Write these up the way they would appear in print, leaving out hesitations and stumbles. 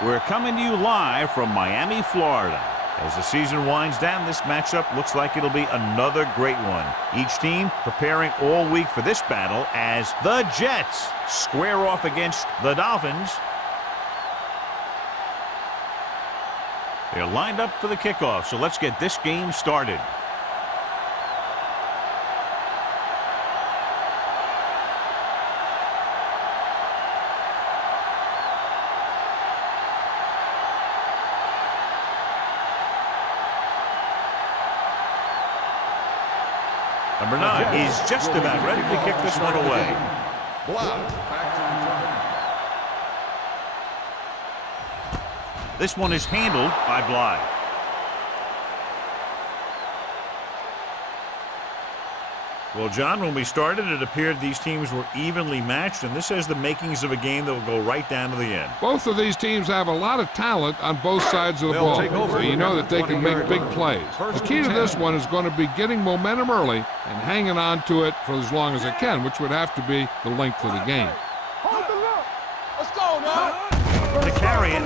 We're coming to you live from Miami, Florida. As the season winds down, this matchup looks like it'll be another great one. Each team preparing all week for this battle as the Jets square off against the Dolphins. They're lined up for the kickoff, so let's get this game started. Number 9 is just about ready to kick this one away. This one is handled by Bly. Well, John, when we started, it appeared these teams were evenly matched, and this has the makings of a game that will go right down to the end. Both of these teams have a lot of talent on both sides of the ball, so you know that they can make big plays. The key to this one is going to be getting momentum early and hanging on to it for as long as it can, which would have to be the length of the game. Let's go, man. To carry it.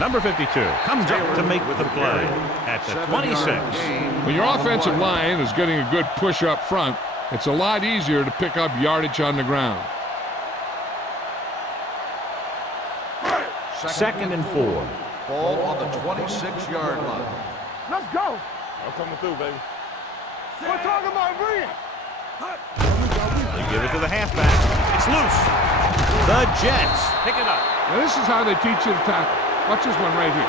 Number 52 comes up to make with the play at the 26. When your offensive line is getting a good push up front, it's a lot easier to pick up yardage on the ground. 2nd and 4. Ball on the 26-yard line. Let's go. I'm coming through, baby. We're talking about bring it. They give it to the halfback. It's loose. The Jets pick it up. Now this is how they teach you to tackle. Watch this one right here.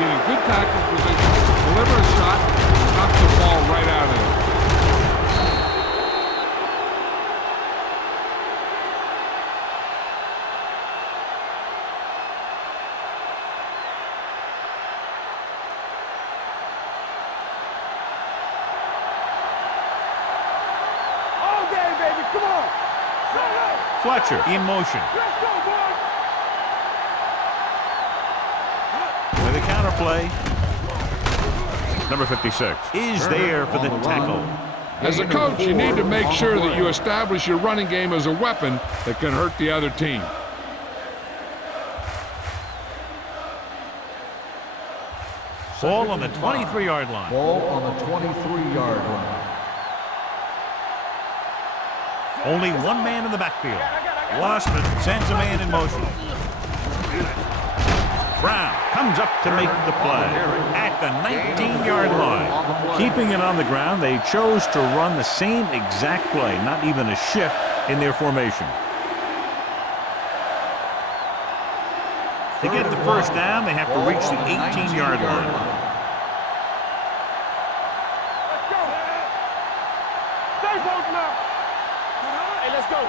Getting good tackle position, deliver a shot, knock the ball right out of it. All day, baby. Come on. Fletcher in motion. Let's go, boys. With a counterplay. Number 56 is there for the tackle. As a coach, you need to make sure that you establish your running game as a weapon that can hurt the other team. Ball on the 23-yard line. Ball on the 23-yard line. Only one man in the backfield. Lossman sends a man in motion. Brown comes up to make the play at the 19-yard line. Keeping it on the ground, they chose to run the same exact play, not even a shift in their formation. To get the first down, they have to reach the 18-yard line. Let's go. Stay focused now. Hey, let's go.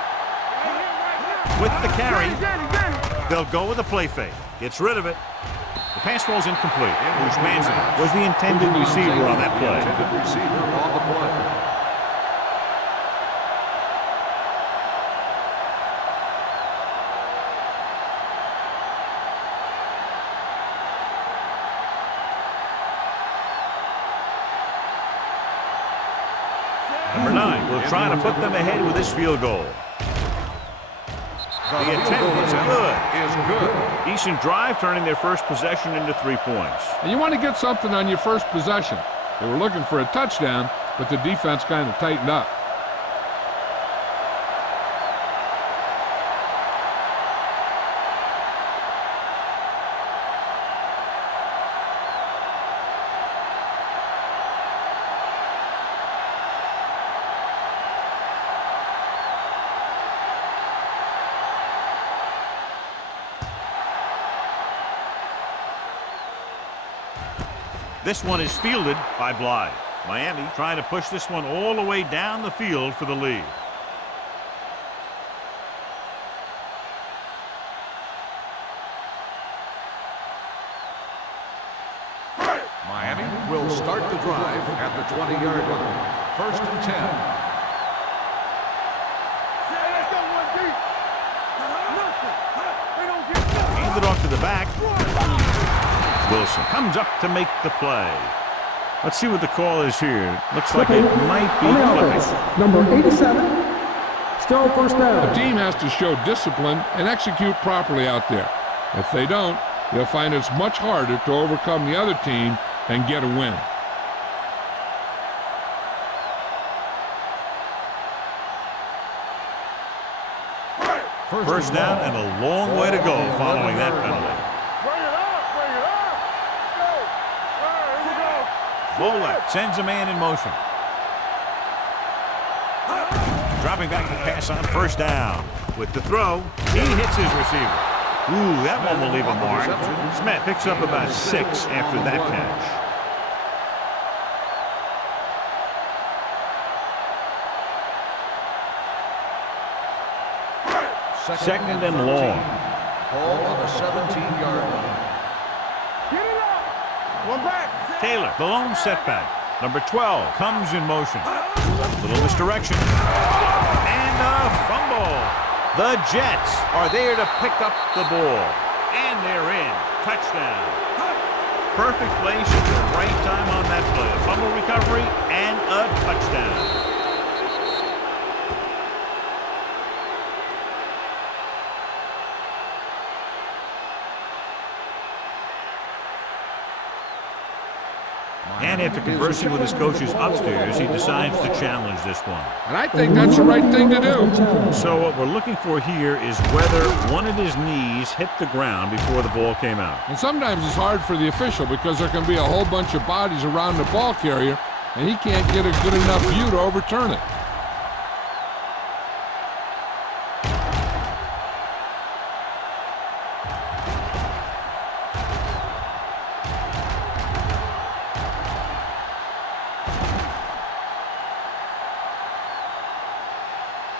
With the carry, they'll go with a play fake. Gets rid of it. The pass falls incomplete. Usmanzi was the intended receiver on that play. Intended receiver on the play. Number 9 will try to put them ahead with this field goal. The attempt is good. Decent drive, turning their first possession into 3 points. And you want to get something on your first possession. They were looking for a touchdown, but the defense kind of tightened up. This one is fielded by Bly. Miami trying to push this one all the way down the field for the lead. Miami will start the drive at the 20-yard line. 1st and 10. Hand it off to the back. Wilson comes up to make the play. Let's see what the call is here. Looks like it might be flipping. Number 87, still first down. The team has to show discipline and execute properly out there. If they don't, they'll find it's much harder to overcome the other team and get a win. First down and a long way to go following that penalty. Bring it up, bring it up. Let's go. All right, here we go. Volek sends a man in motion. Dropping back to pass on first down. With the throw, he hits his receiver. Ooh, that one will leave a mark. Smith picks up about 6 after that catch. Second and long. Ball on the 17-yard line. Get it up. One back. Taylor, the lone setback. Number 12 comes in motion. Little misdirection. And a fumble. The Jets are there to pick up the ball. And they're in. Touchdown. Perfect place at the right time on that play. A fumble recovery and a touchdown. And after conversing with his coaches upstairs, he decides to challenge this one. And I think that's the right thing to do. So what we're looking for here is whether one of his knees hit the ground before the ball came out. And sometimes it's hard for the official because there can be a whole bunch of bodies around the ball carrier, and he can't get a good enough view to overturn it.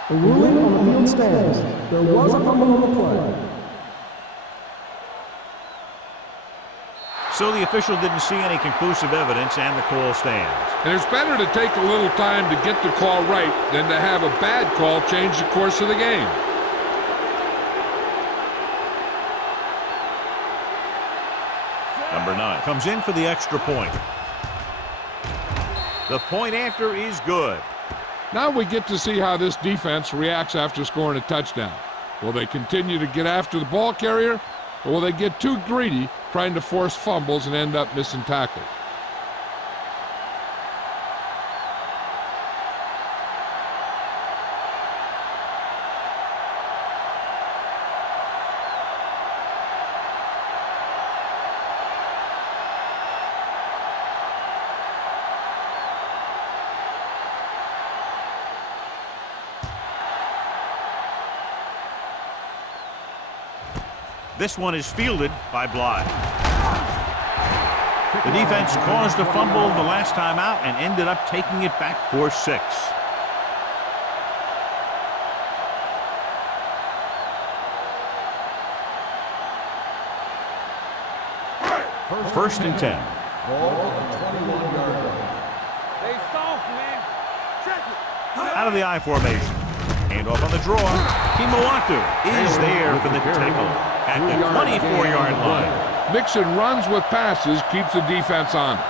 The ruling on the field stands. There was a fumble on the play. So the official didn't see any conclusive evidence, and the call stands. And it's better to take a little time to get the call right than to have a bad call change the course of the game. Number 9 comes in for the extra point. The point after is good. Now we get to see how this defense reacts after scoring a touchdown. Will they continue to get after the ball carrier, or will they get too greedy trying to force fumbles and end up missing tackles? This one is fielded by Bly. The defense caused a fumble the last time out and ended up taking it back for 6. First and 10. Ball on the 21-yard line. They soft, man. Check it. Out of the I formation. Handoff on the draw. Kimawatu is there for the tackle at the 24-yard line. Mixon runs with passes, keeps the defense honest.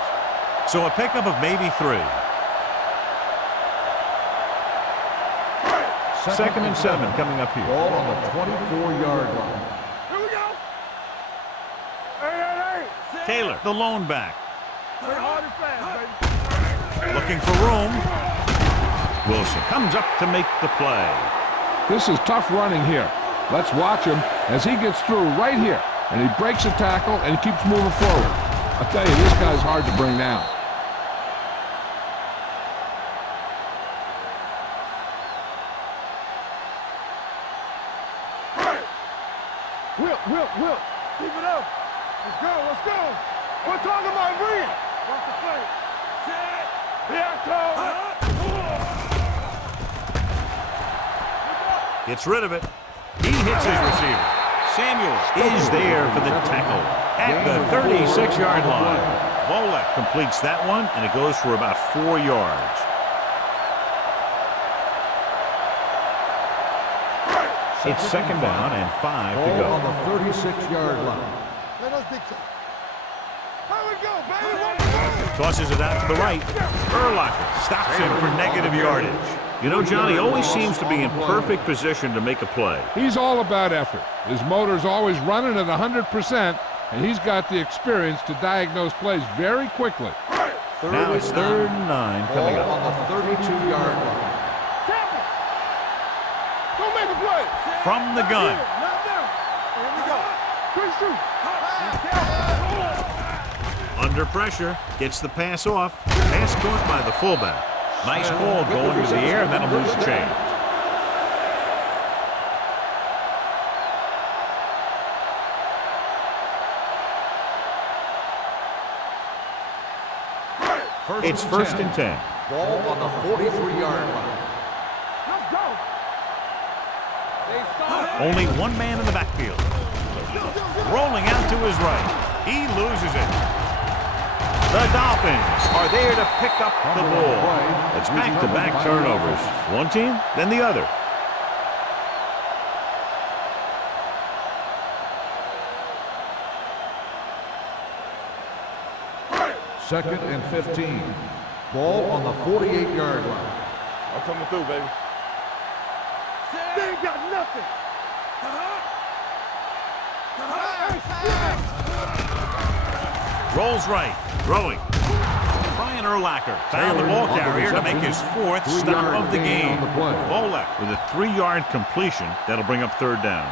So a pickup of maybe 3. Second and 7 coming up here. Ball on the 24-yard line. Here we go. Hey. Taylor, the lone back. Play hard and fast, baby. Looking for room. Wilson comes up to make the play. This is tough running here. Let's watch him as he gets through right here, and he breaks a tackle and keeps moving forward. I'll tell you, this guy's hard to bring down. Will. Keep it up. Let's go. We're talking about bringing. Watch the play. Set. Here Gets rid of it. He hits his receiver. Samuel is there for the tackle at the 36-yard line. Volek completes that one, and it goes for about 4 yards. It's second down and 5 to Ball on go. the 36-yard line. Let us dictate. Here we go, baby. Tosses it out to the right. Urlacher stops him for negative yardage. You know, Johnny always seems to be in perfect position to make a play. He's all about effort. His motor's always running at 100%, and he's got the experience to diagnose plays very quickly. Now it's 3rd and 9 coming up. On the 32-yard line. Don't make a play. From the gun. Not there. Here we go. Quick shoot. Under pressure, gets the pass off. Pass caught by the fullback. Nice ball going to the air, and that'll lose change. It's 1st and 10. Ball on the 43-yard line. Let's go. Only one man in the backfield. Rolling out to his right. He loses it. The Dolphins are there to pick up the ball. It's back-to-back turnovers. One team, then the other. Second and 15. Ball on the 48-yard line. I'm coming through, baby. They ain't got nothing. Rolls right, throwing. Brian Urlacher found the ball carrier to make his 4th stop of the game. Volek with a 3-yard completion. That'll bring up 3rd down.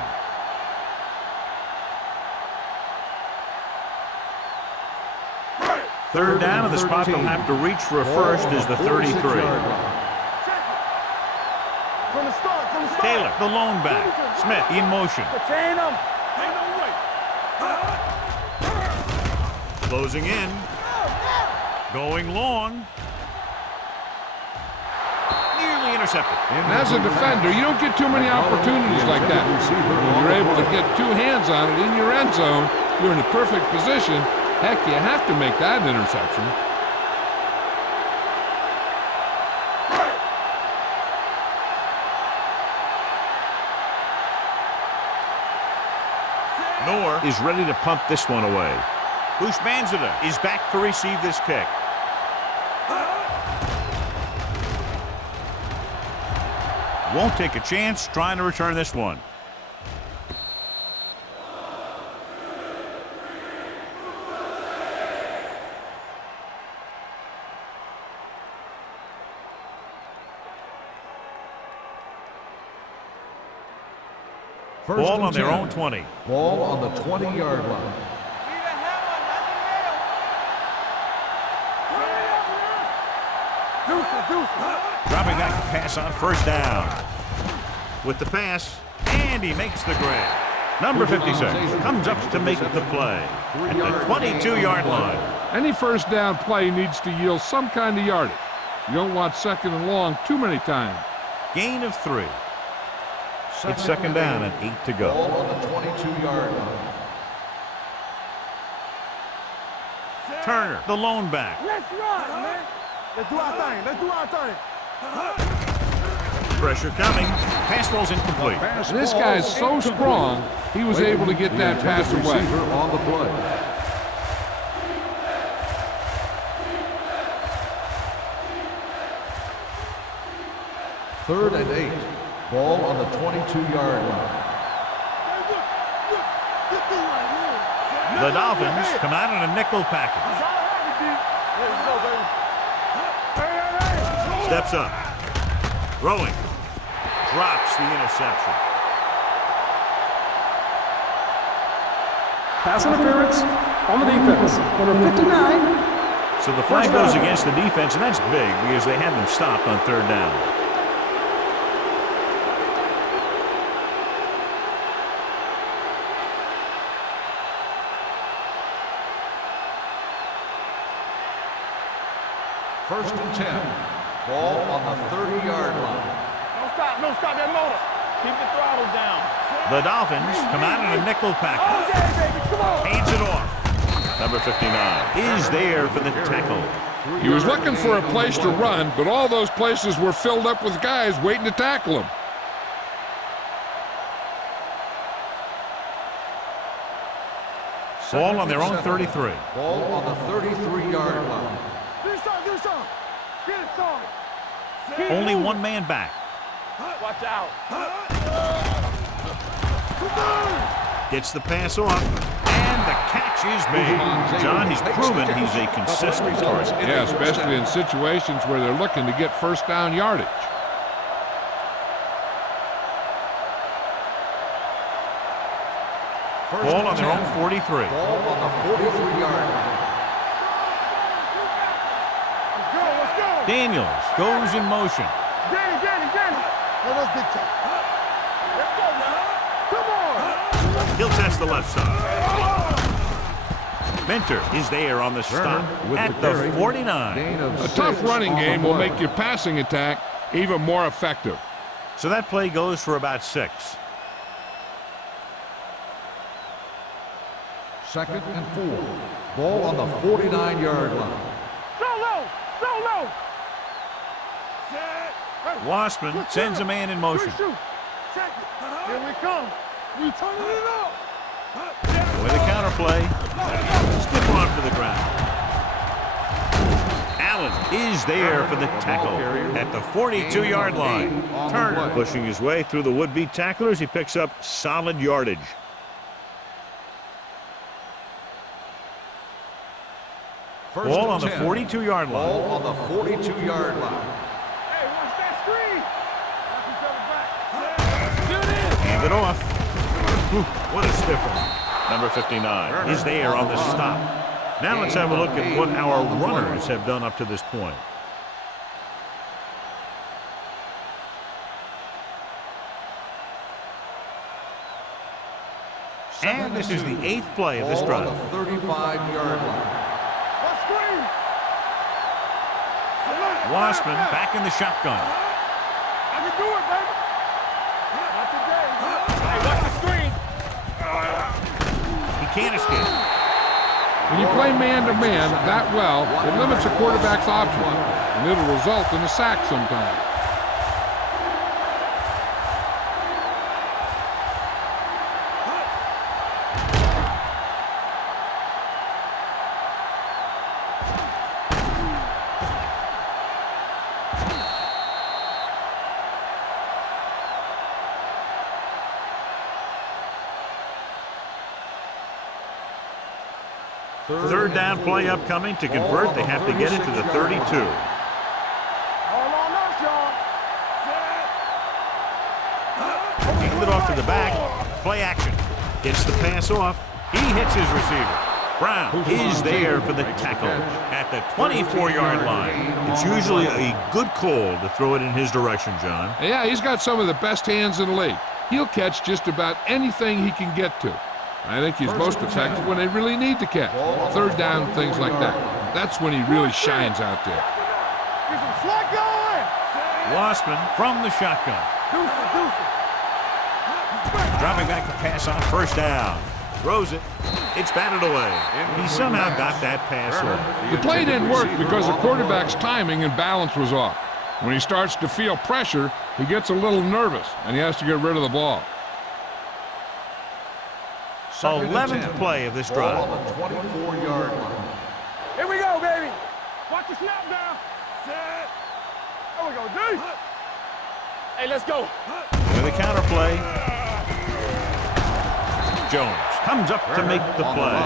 Third down, and the spot they'll have to reach for a first is the 33. From the start. Taylor, the lone back. Smith in motion. Chain them. Ain't no way. Closing in. Going long. Nearly intercepted. And as a defender, you don't get too many opportunities like that. When you're able to get 2 hands on it in your end zone, you're in a perfect position. Heck, you have to make that interception. Noor is ready to punt this one away. Bushmanzada is back to receive this kick. Won't take a chance trying to return this one. Ball on their own 20. Ball on the 20-yard line. Dropping back to pass on 1st down. With the pass, and he makes the grab. Number 56 comes up to make the play at the 22-yard line. Any 1st down play needs to yield some kind of yardage. You don't want 2nd and long too many times. Gain of 3. It's 2nd down and 8 to go. Ball on the 22-yard line. Turner, the lone back. Let's run, man. Let's do our thing. Let's do our thing. Pressure coming. Pass ball's incomplete. This guy's so strong, he was able to get that pass away. On the play. Third and 8. Ball on the 22-yard line. The Dolphins come out in a nickel package. Steps up. Throwing. Drops the interception. Pass interference on the defense. Number 59. So the flag goes against the defense, and that's big because they had them stopped on 3rd down. First and 10. Ball on the 30-yard line. Don't stop that motor. Keep the throttle down. The Dolphins come out in a nickel package. Hands it off. Number 59 is there for the tackle. He was looking for a place to run, but all those places were filled up with guys waiting to tackle him. Ball on their own 33. Ball on the 33-yard line. Do something. Get it started. Only one man back. Watch out. Gets the pass off, and the catch is made. John, he's proven he's a consistent target. Yeah, especially in situations where they're looking to get first down yardage. Ball on their own 43. Ball on the 43-yard line. Let's go. Daniels goes in motion. Danny. Let us big time. Let's go now. Come on. He'll test the left side. Mentor is there on the stop at the 49. A tough running game will make your passing attack even more effective. So that play goes for about 6. 2nd and 4. Ball on the 49-yard line. Solo. Set. Wassman sends a man in motion. Shoot. Check it. Here we come. We turning it up. With a counterplay. Stiff arm to the ground. Allen is there for the tackle at the 42-yard line. Turner pushing his way through the would-be tacklers. He picks up solid yardage. Ball on the 42-yard line. Ball on the 42-yard line. Hey, watch that screen. Watch each other back. Hand it off. Whew, what a stiff one. Number 59 is there on the stop. Now let's have a look at what our runners have done up to this point. And this is the 8th play of this drive. Ball on the 35-yard line. Wassman back in the shotgun. I can do it, baby. Not today. Hey, watch the screen. He can't escape. When you play man-to-man that well, it limits a quarterback's options, and it'll result in a sack sometimes. Third down play upcoming. To convert, they have to get it to the 32. All on us, y'all. Hand it off to the back. Play action. Gets the pass off. He hits his receiver. Brown is there for the tackle at the 24-yard line. It's usually a good call to throw it in his direction, John. Yeah, he's got some of the best hands in the league. He'll catch just about anything he can get to. I think he's most effective when they really need to catch. Third down, things like that. That's when he really shines out there. Get some slack going. Wassman from the shotgun. Dropping back to pass on first down. Throws it. It's batted away. He somehow got that pass off. The play didn't work because the quarterback's timing and balance was off. When he starts to feel pressure, he gets a little nervous, and he has to get rid of the ball. 11th play of this drive. Ball on the 24-yard line. Here we go, baby. Watch the snap now. Set. There we go, D. Hey, let's go. With a counter play. Jones comes up to make the play.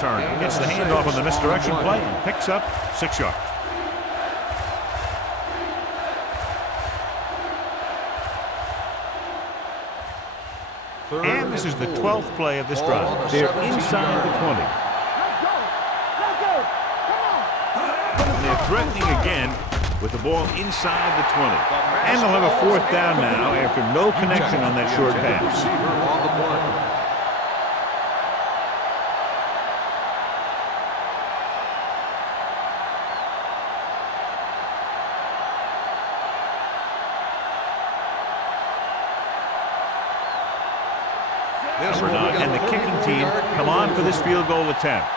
Turner gets the handoff on the misdirection play and picks up 6 yards. And this is the 12th play of this drive. They're inside the 20. Let's go. Come on. And they're threatening again with the ball inside the 20. And they'll have a 4th down now after no connection on that short pass. Receiver on the play. Number 9 and the kicking team come on for this field goal attempt.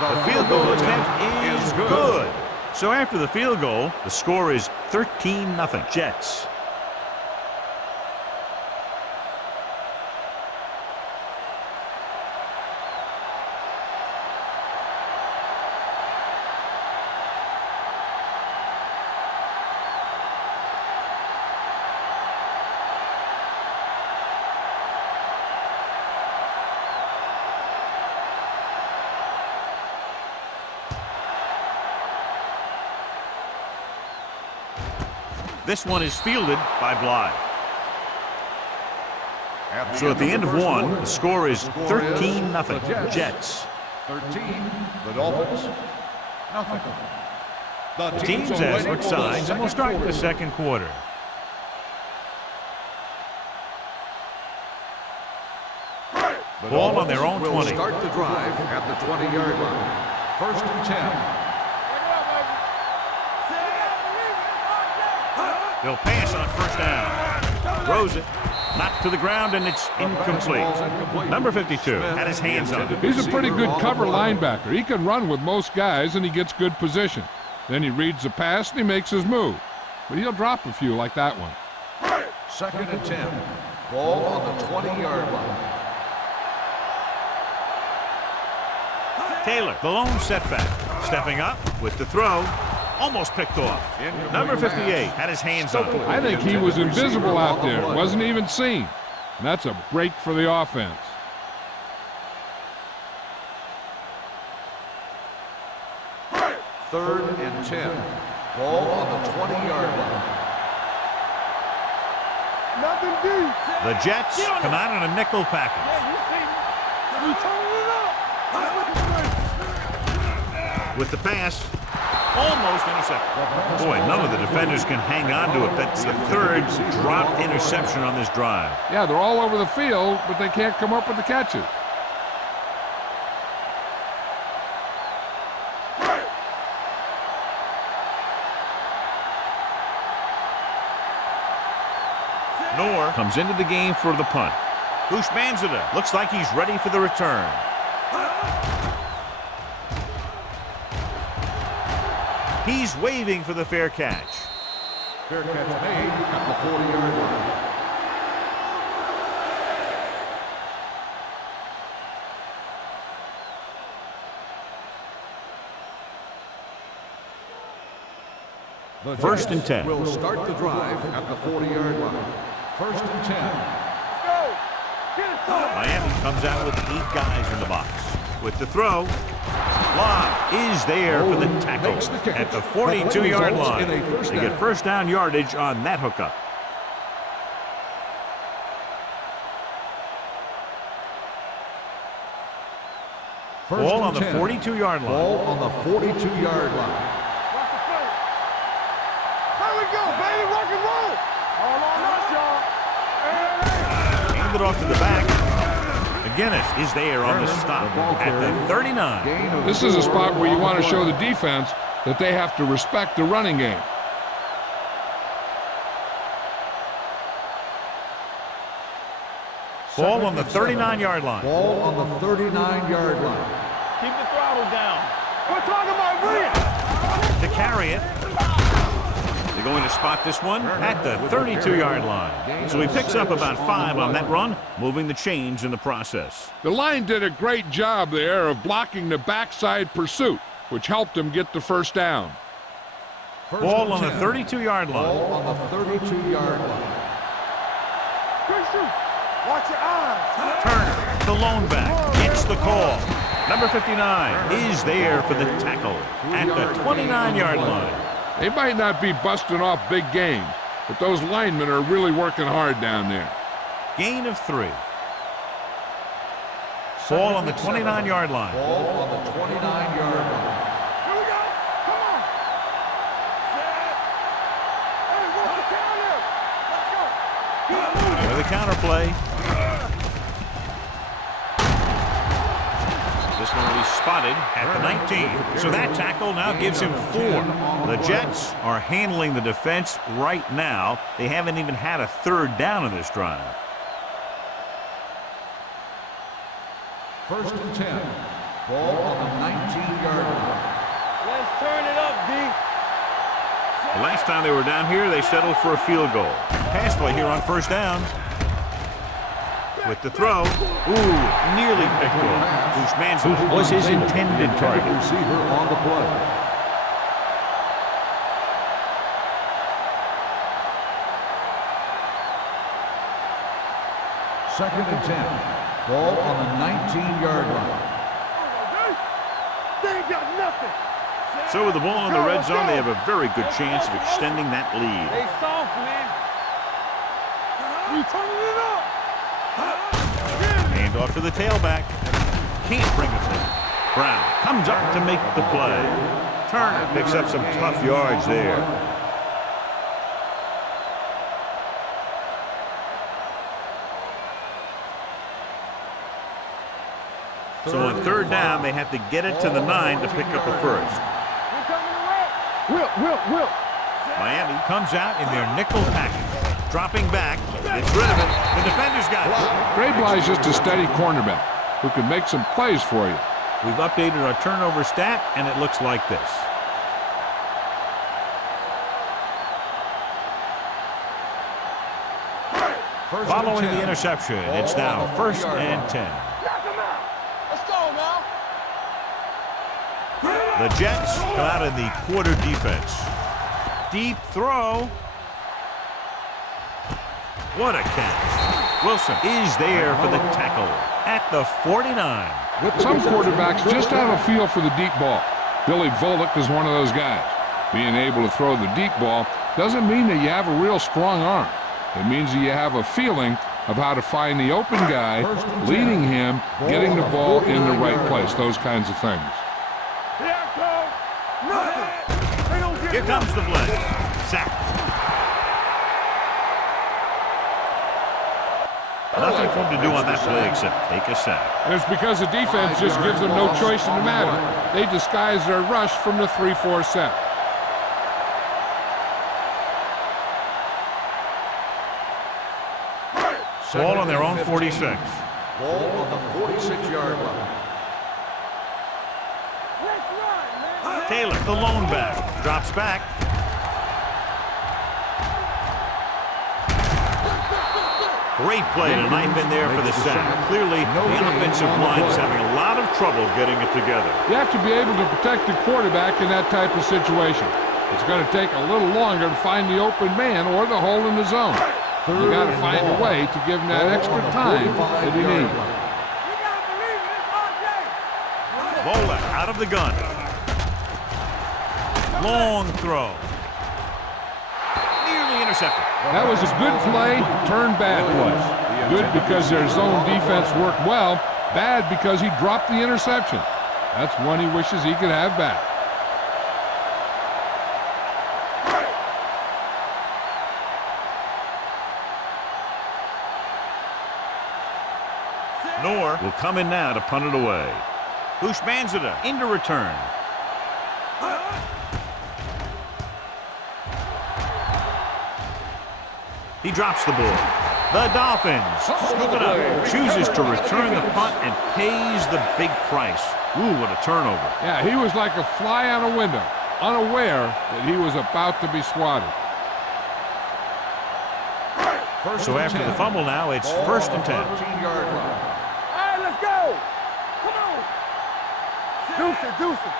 The field goal attempt is good. So after the field goal, the score is 13-0 Jets. This one is fielded by Bly. So at the end of one, the score is 13-0 Jets. 13, the Dolphins, nothing. The teams have switched sides, and we'll start the second quarter. Ball on their own 20. Will start the drive at the 20-yard line. First and 10. They'll pass on first down. Throws it. Knocked to the ground, and it's incomplete. Number 52 had his hands on it. He's a pretty good cover linebacker. He can run with most guys, and he gets good position. Then he reads the pass, and he makes his move. But he'll drop a few like that one. Second and 10. Ball on the 20-yard line. Taylor, the lone setback. Stepping up with the throw. Almost picked off. Number 58 had his hands on it. I think he was invisible out there. Wasn't even seen. And that's a break for the offense. Third and 10. Ball on the 20-yard line. Nothing deep. The Jets come out in a nickel package. With the pass, almost intercepted. Boy, none of the defenders can hang on to it. That's the third dropped interception on this drive. Yeah, they're all over the field, but they can't come up with the catches. Noor comes into the game for the punt. Bushmanzada looks like he's ready for the return. He's waving for the fair catch. Fair catch made at the 40-yard line. The First and 10. Will start the drive at the 40-yard line. First and 10. Miami comes out with 8 guys in the box. With the throw, Bly is there for the tackle at the 42-yard line. They get first down yardage on that hookup. Ball on the 42-yard line. Ball on the 42-yard line. There we go, baby, rock and roll. All on us, y'all. Hand it off to the back. McGinnis is there on the stop at the 39. This is a spot where you want to show the defense that they have to respect the running game. Ball on the 39-yard line. Ball on the 39-yard line. Keep the throttle down. We're talking about Reed. To carry it. They're going to spot this one at the 32-yard line. So he picks up about 5 on that run, moving the chains in the process. The line did a great job there of blocking the backside pursuit, which helped him get the first down. Ball on the 32-yard line. Ball on the 32-yard line. Christian, watch your eyes. Turner, the lone back, gets the call. Number 59 is there for the tackle at the 29-yard line. They might not be busting off big games, but those linemen are really working hard down there. Gain of 3. Ball on the 29-yard line. Ball on the 29-yard line. Here we go. Come on. Set. Hey, what's the counter? Let's go. With the counter play. This one will be spotted at the 19. So that tackle now gives him 4. The Jets are handling the defense right now. They haven't even had a third down in this drive. First and 10. Ball on the 19-yard line. Let's turn it up, D. The last time they were down here, they settled for a field goal. Pass play here on first down. With the throw, nearly picked off. Bushmanzada was his intended target. Receiver on the play. Second and 10. Ball on the 19-yard line. They ain't got nothing. So with the ball in the red zone, they have a very good chance of extending that lead. Stay soft, man. You turning it up. Hand off to the tailback. Can't bring it in. Brown comes up to make the play. Turner picks up some tough yards there. So on third down, they have to get it to the 9 to pick up a first. Whip. Miami comes out in their nickel package. Dropping back. It's rid of it. The defender's got it. Grayblye is just a steady cornerback who can make some plays for you. We've updated our turnover stat, and it looks like this. Following the interception, it's now 1st and 10. Let's go now. The Jets come out in the quarter defense. Deep throw. What a catch. Wilson is there for the tackle at the 49. Some quarterbacks just have a feel for the deep ball. Billy Volek is one of those guys. Being able to throw the deep ball doesn't mean that you have a real strong arm. It means that you have a feeling of how to find the open guy, leading him, getting the ball in the right place, those kinds of things. Here comes the blitz. Sack. Nothing for him to do on that play except take a sack. And it's because the defense just gives them no choice in the matter. They disguise their rush from the 3-4 set. Ball on their own 46. Ball on the 46-yard line. Taylor, the lone back, drops back. Great play to knife in there for the sack. Clearly, the offensive line is having a lot of trouble getting it together. You have to be able to protect the quarterback in that type of situation. It's going to take a little longer to find the open man or the hole in the zone. You got to find a way to give him that extra time that he needs. Bola out of the gun. Long throw. Nearly intercepted. That was a good play, turned bad play. Good because their zone defense worked well. Bad because he dropped the interception. That's one he wishes he could have back. Noor will come in now to punt it away. Bushmanzada into return. He drops the ball. The Dolphins scoop it up. Chooses to return the punt and pays the big price. Ooh, what a turnover. Yeah, he was like a fly on a window, unaware that he was about to be swatted. So after the fumble now, it's 1st and 10. 13-yard line. All right, let's go. Come on. Deuce it.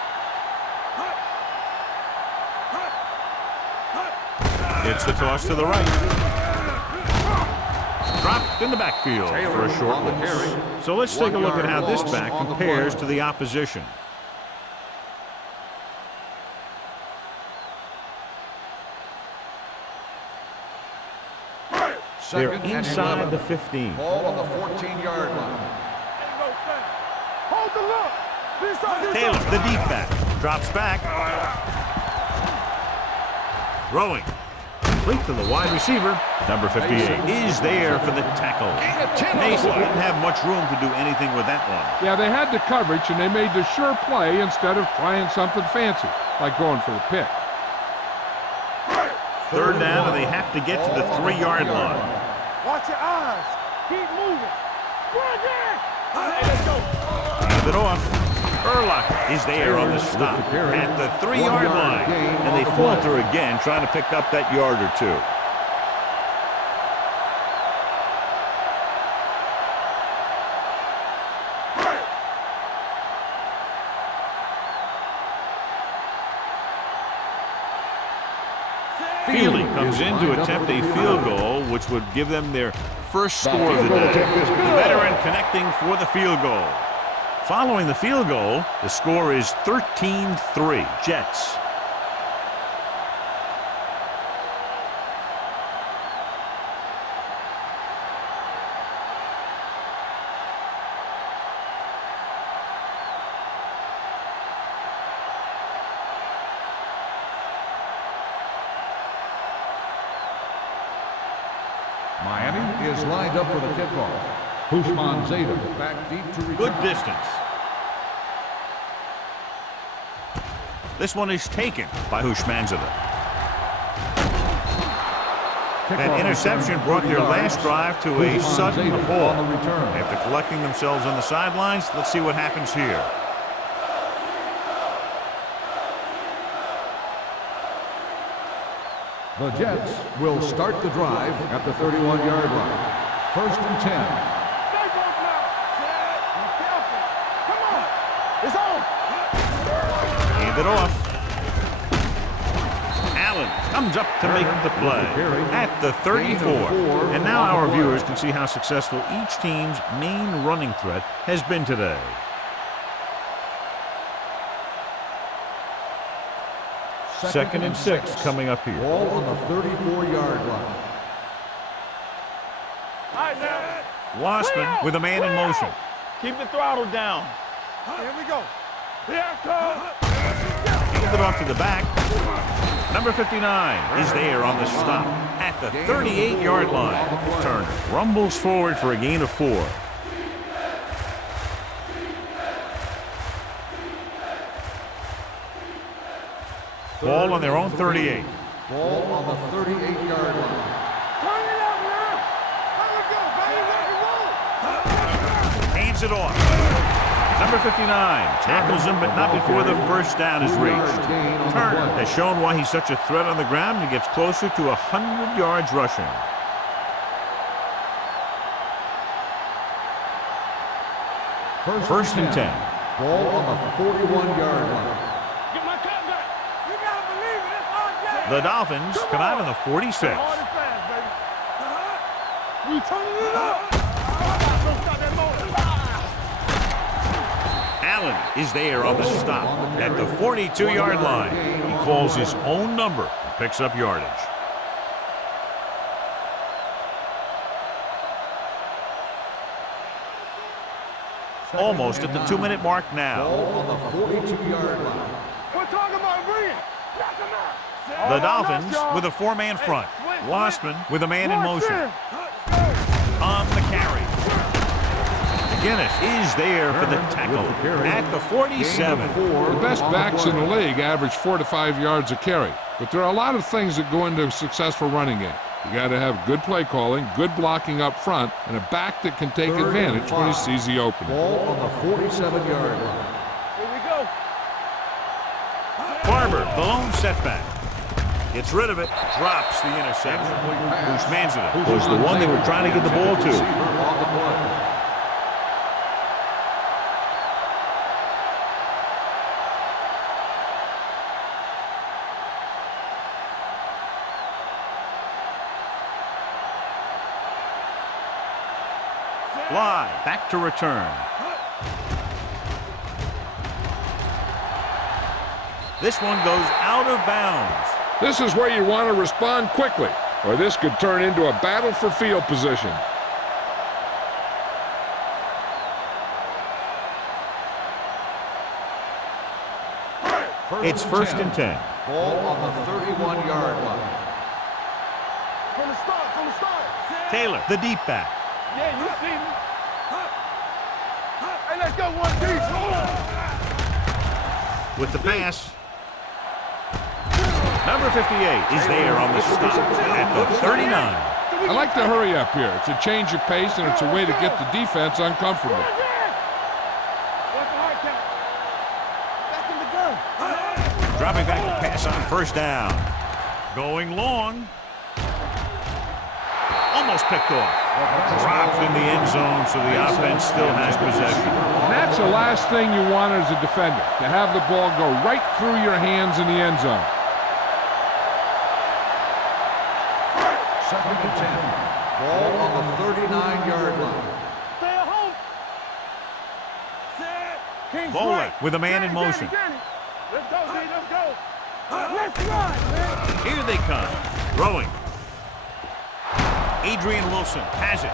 It's the toss to the right. Dropped in the backfield for a short loss. So let's take a look at how this back compares to the opposition. They're inside the 15. Ball on the 14-yard line. Hold the look. Taylor, the deep back, drops back. Throwing. Complete to the wide receiver. Number 58 is there for the tackle. Mason didn't have much room to do anything with that one. Yeah, they had the coverage, and they made the sure play instead of trying something fancy, like going for the pick. Third down, and they have to get to the 3-yard line. Watch your eyes. Keep moving. Hand it off. Urlacher is there on the stop at the 3-yard line. And they falter again, trying to pick up that yard or two. Feely comes in to attempt a field goal, which would give them their first score of the day. The veteran connecting for the field goal. Following the field goal, the score is 13-3, Jets. Miami is lined up for the kickoff. Hushman Zeta back deep to return. Good distance. This one is taken by Hushman Zeta. An interception brought their last drive to a sudden halt. After collecting themselves on the sidelines, let's see what happens here. The Jets will start the drive at the 31-yard line. 1st and 10. Stay both now. Set. Be careful. Come on. It's on. Hand it off. Allen comes up to make the play at the 34. And now our viewers can see how successful each team's main running threat has been today. Second and 6 coming up here. Ball on the 34-yard line. All right, now. Wassman with a man in motion. Keep the throttle down. Here we go. Here it comes. Hand it off to the back. Number 59 is there on the stop at the 38-yard line. Turner rumbles forward for a gain of 4. Ball on their own 38. Ball on the 38-yard line. Turn it up now. Let it go, baby. Let it roll. Hands it off. Number 59 tackles him, but not before the first down is reached. Turner has shown why he's such a threat on the ground and gets closer to 100 yards rushing. First and 10. Ball on the 41-yard line. Get my cut back. You gotta believe it. It's our game. The Dolphins come out on the 46. Hard and fast, baby. We turning it up. Don't stop that motor. Allen is there on the stop at the 42-yard line. He calls his own number and picks up yardage. Almost at the 2-minute mark now. Ball on the 42-yard line. We're talking about bringing. Knock him out. The Dolphins with a 4-man front. Wassman with a man in motion. On the carry. Guinness is there for the tackle at the 47. The best backs in the league average 4 to 5 yards a carry. But there are a lot of things that go into a successful running game. You got to have good play calling, good blocking up front, and a back that can take advantage when he sees the opening. Ball on the 47-yard line. Here we go. Barber, the lone setback. Gets rid of it, drops the interception. Hushman was the one they were trying to get the ball to. On the play. Fly, back to return. This one goes out of bounds. This is where you want to respond quickly, or this could turn into a battle for field position. It's 1st and 10. Ball on the 31-yard line. From the start. Taylor, the deep back. Yeah, you see me. Hey, let's go one deep. With the pass. Number 58 is there on the stop at the 39. I like to hurry up here. It's a change of pace, and it's a way to get the defense uncomfortable. What's the hard count? Back in the gun. Dropping back to pass on first down. Going long. Almost picked off. Dropped in the end zone, so the offense still has possession. And that's the last thing you want as a defender, to have the ball go right through your hands in the end zone. 2nd and 10. Ball on the 39-yard line. Stay at home. Set. Bowler with a man in motion. Let's go, D, let's go. Let's run, man. Here they come. Throwing. Adrian Wilson has it.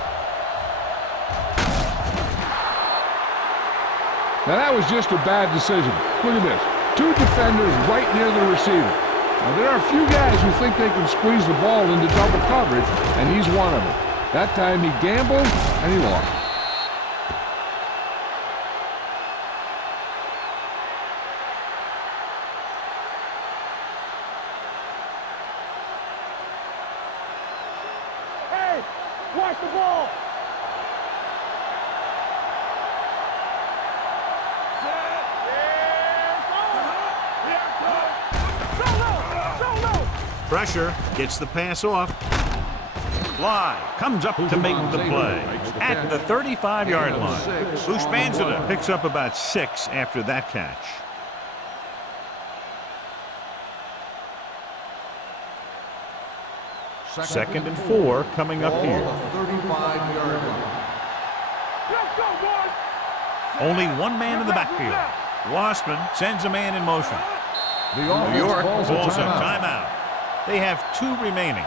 Now that was just a bad decision. Look at this. 2 defenders right near the receiver. Now there are a few guys who think they can squeeze the ball into double coverage, and he's one of them. That time he gambled, and he lost. Hey, watch the ball. Pressure, gets the pass off. Fly, comes up to make the play. At the 35-yard line. Ushmanzada picks up about 6 after that catch. Second and 4 coming up here. 35-yard line. Let's go, boys. Only one man in the backfield. Wassman sends a man in motion. The New offense York calls a calls a timeout. timeout. They have 2 remaining.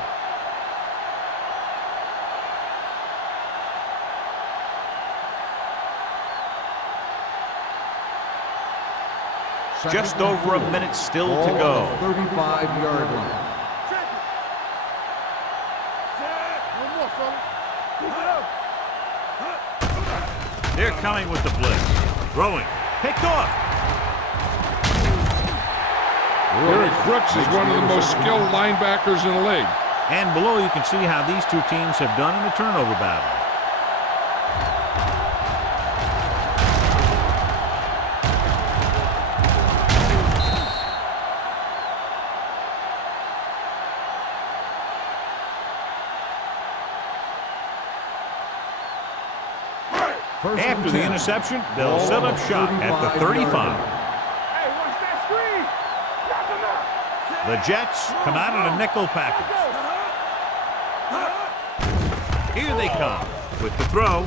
Just over a minute still to go. 35-yard line. One more, fella. Keep it up. They're coming with the blitz. Throwing. Picked off. Eric Brooks is one of the most skilled linebackers in the league. And below you can see how these 2 teams have done in a turnover battle. After the interception, they'll set up shop at the 35. Hey, watch that screen. Knock him out. The Jets come out in a nickel package. Here they come with the throw.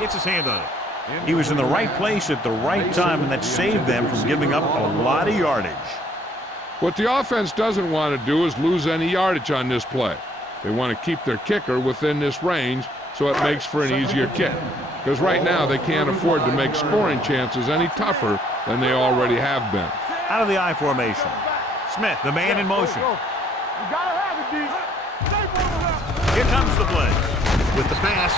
Gets his hand on it. He was in the right place at the right time, and that saved them from giving up a lot of yardage. What the offense doesn't want to do is lose any yardage on this play. They want to keep their kicker within this range so it makes for an easier kick. Because right now they can't afford to make scoring chances any tougher than they already have been. Out of the I formation. Smith, the man in motion. You gotta have it, D. Stay for the left. Here comes the blitz. With the pass,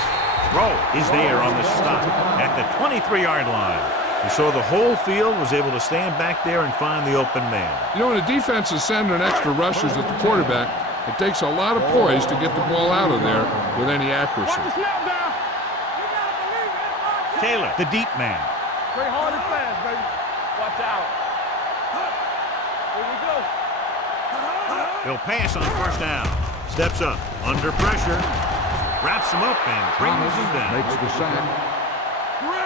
throw is there on the stop at the 23-yard line. You saw the whole field was able to stand back there and find the open man. You know, when a defense is sending extra rushers at the quarterback, it takes a lot of poise to get the ball out of there with any accuracy. Watch the snap down. Taylor, the deep man. Play hard and fast, baby. Watch out. Here we go. He'll pass on first down. Steps up, under pressure, wraps him up and brings him down. Makes the sack.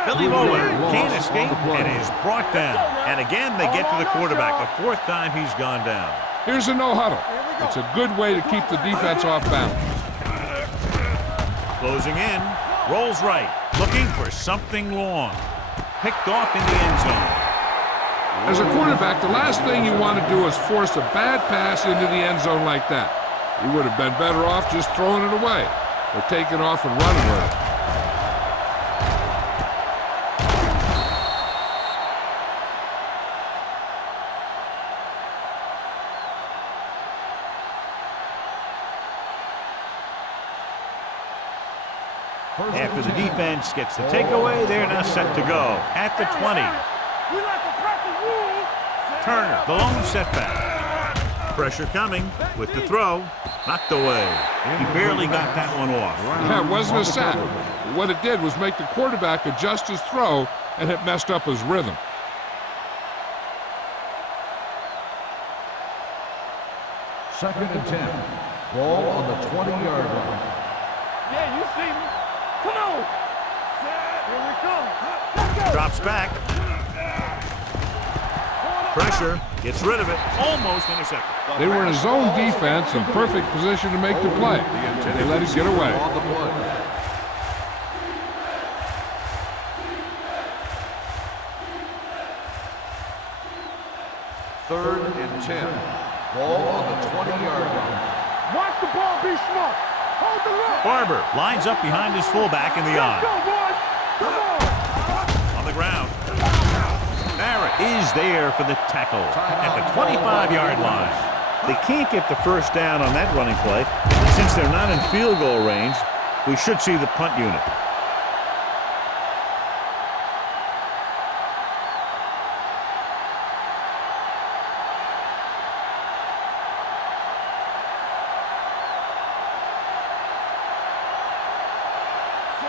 Billy Bowler can't escape and is brought down. And again, they get to the quarterback. The 4th time he's gone down. Here's a no-huddle. It's a good way to keep the defense off balance. Closing in, rolls right, looking for something long. Picked off in the end zone. As a quarterback, the last thing you want to do is force a bad pass into the end zone like that. You would have been better off just throwing it away or taking off and running with it. After the defense gets the takeaway, they're now set to go at the 20. We like to practice rules. Turner, the lone setback. Pressure coming with the throw. Knocked away. He barely got that one off. Yeah, it wasn't a sack. What it did was make the quarterback adjust his throw, and it messed up his rhythm. Second and 10. Ball on the 20-yard line. Yeah, you see me. Come on. Here we come. Let's go. Drops back. Pressure. Gets rid of it. Almost intercepted. They were in a zone defense in perfect position to make the play. They let it get away. On the play. 3rd and 10. Ball on the 20-yard line. Watch the ball, be smart. Hold the look. Barber lines up behind his fullback in the Let's go, eye. boys. Come on. On the ground. Barrett is there for the tackle at the 25-yard line. They can't get the first down on that running play. Since they're not in field goal range, we should see the punt unit.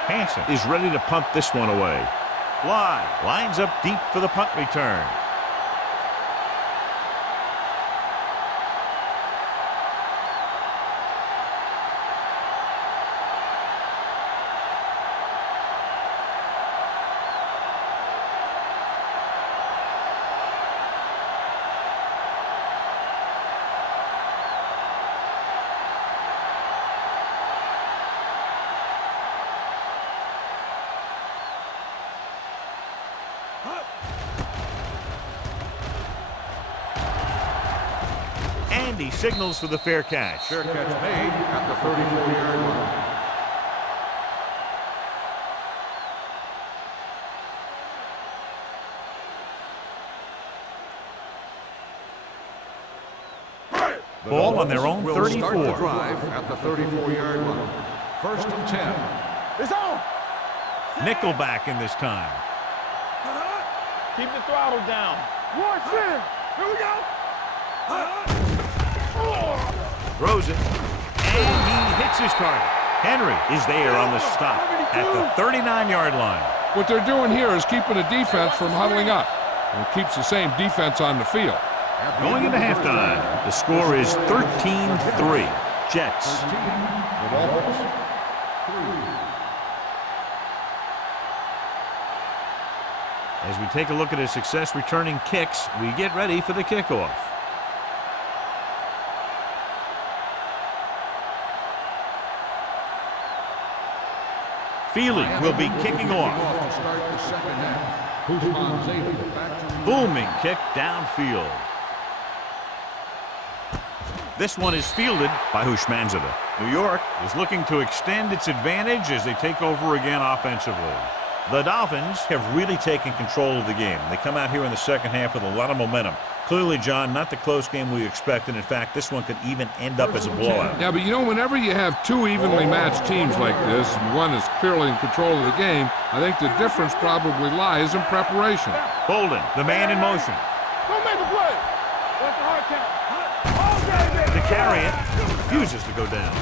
Hansen is ready to punt this one away. Lines up deep for the punt return. And he signals for the fair catch. Fair catch made at the 34-yard line. Ball on their own 34. Start the drive at the 34-yard line. 1st and 10. It's on. Nickelback in this time. Keep the throttle down. Watch in. Here we go. Throws it. And he hits his target. Henry is there on the stop at the 39-yard line. What they're doing here is keeping the defense from huddling up. And it keeps the same defense on the field. Going into halftime, the score is 13-3. Jets. As we take a look at his success returning kicks, we get ready for the kickoff. Feely will be kicking off. To start the second half. Booming kick downfield. This one is fielded by Hushmanzada. New York is looking to extend its advantage as they take over again offensively. The Dolphins have really taken control of the game. They come out here in the second half with a lot of momentum. Clearly, John, not the close game we expected. In fact, this one could even end up as a blowout. Yeah, but you know, whenever you have two evenly matched teams like this, and one is clearly in control of the game, I think the difference probably lies in preparation. Bolden, the man in motion. Don't make a play. What's the hard count? To carry it, refuses to go down.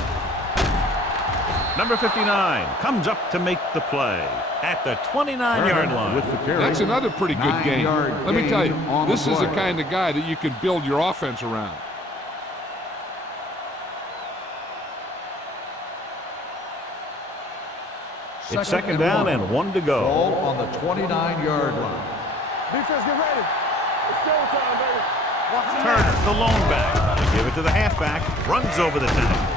Number 59 comes up to make the play at the 29-yard line. That's another pretty good game. Let me tell you, this is the kind of guy that you can build your offense around. It's second down and 1 to go. Ball on the 29-yard line. Defense, get ready. It's showtime, baby. Turner, the lone back. They give it to the halfback. Runs over the tackle.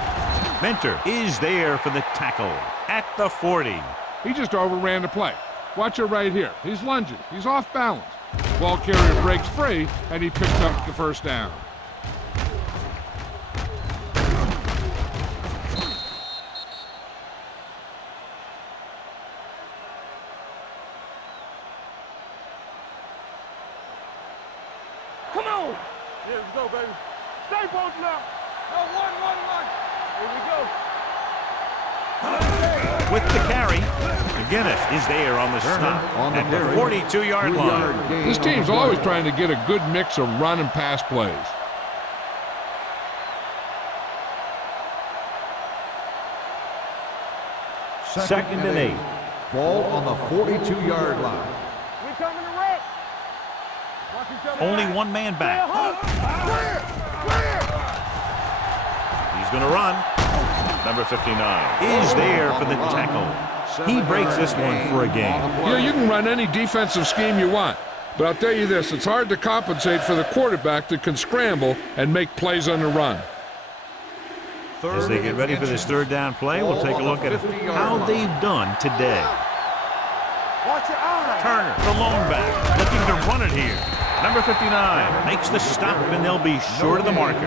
Mentor is there for the tackle at the 40. He just overran the play. Watch it right here. He's lunging. He's off balance. Ball carrier breaks free, and he picked up the first down. Come on. Yeah, let's go, baby. Stay bolted up. No, one. Here we go. With the carry, McGinnis is there on the stop at the 42-yard line. This team's always trying to get a good mix of run and pass plays. Second and 8. Ball on the 42-yard line. We coming to wreck. Watch each other. Only one man back. Clear. He's going to run. Number 59 is there for the tackle. He breaks this one for a gain. Yeah, you can run any defensive scheme you want. But I'll tell you this, it's hard to compensate for the quarterback that can scramble and make plays on the run. As they get ready for this third down play, we'll take a look at how they've done today. Watch your eyes. Turner, the lone back, looking to run it here. Number 59 makes the stop, and they'll be short of the marker.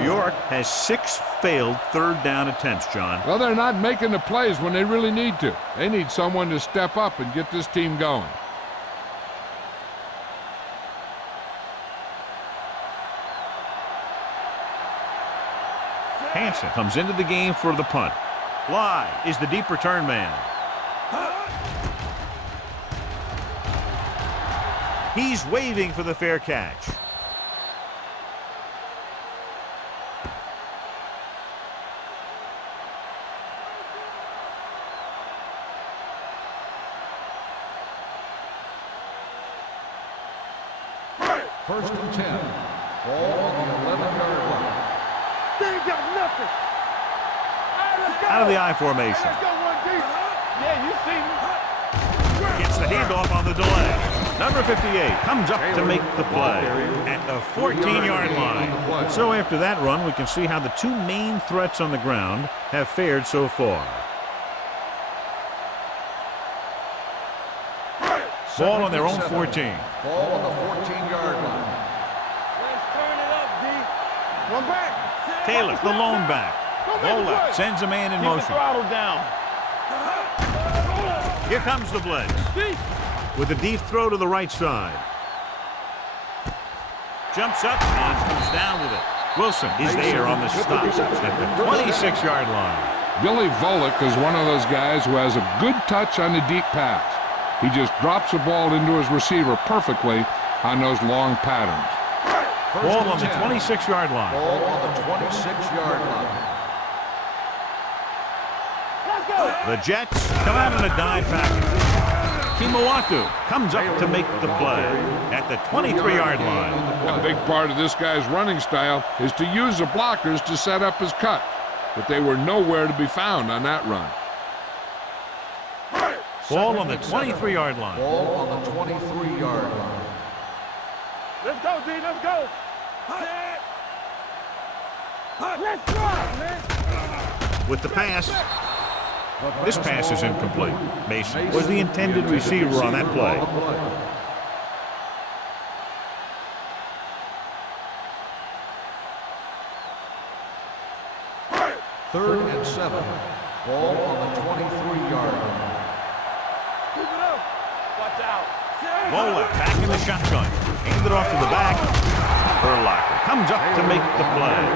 New York has 6 failed third down attempts, John. Well, they're not making the plays when they really need to. They need someone to step up and get this team going. Hansen comes into the game for the punt. Bly is the deep return man. He's waving for the fair catch. First and 10. Ball on the 11-yard line. They ain't got nothing. Out of the I formation. Let's go one deep. Yeah, you see me. Gets the handoff on the delay. Number 58 comes up to make the play at the 14-yard line. So after that run, we can see how the 2 main threats on the ground have fared so far. Ball on their own 14. Ball on the 14-yard line. Let's turn it up, D. One back. Taylor, the lone back. Vola sends a man in motion. Throttle down. Here comes the blitz. With a deep throw to the right side. Jumps up and comes down with it. Wilson is there on the stop at the 26-yard line. Billy Volek is one of those guys who has a good touch on the deep pass. He just drops the ball into his receiver perfectly on those long patterns. Ball on the 26-yard line. Ball on the 26-yard line. The Jets come out in a dive package. Kimawaku comes up to make the play at the 23-yard line. A big part of this guy's running style is to use the blockers to set up his cut, but they were nowhere to be found on that run. Ball on the 23-yard line. Ball on the 23-yard line. Let's go, D. Let's go. Let's drive, man. With the pass. This pass is incomplete. Mason was the intended receiver on that play. Third and 7. Ball on the 23-yard line. Keep it up. Watch out. Vola back in the shotgun. Handed off to the back. Urlacher comes up to make the play.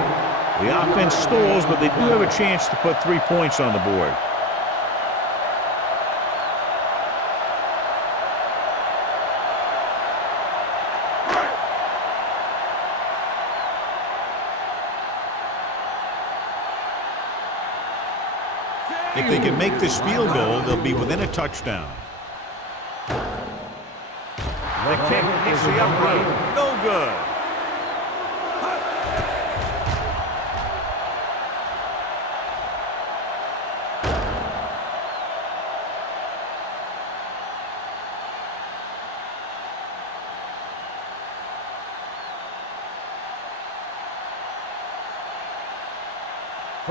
The offense stalls, but they do have a chance to put 3 points on the board. If they can make this field goal, they'll be within a touchdown. The kick hits the upright. No good.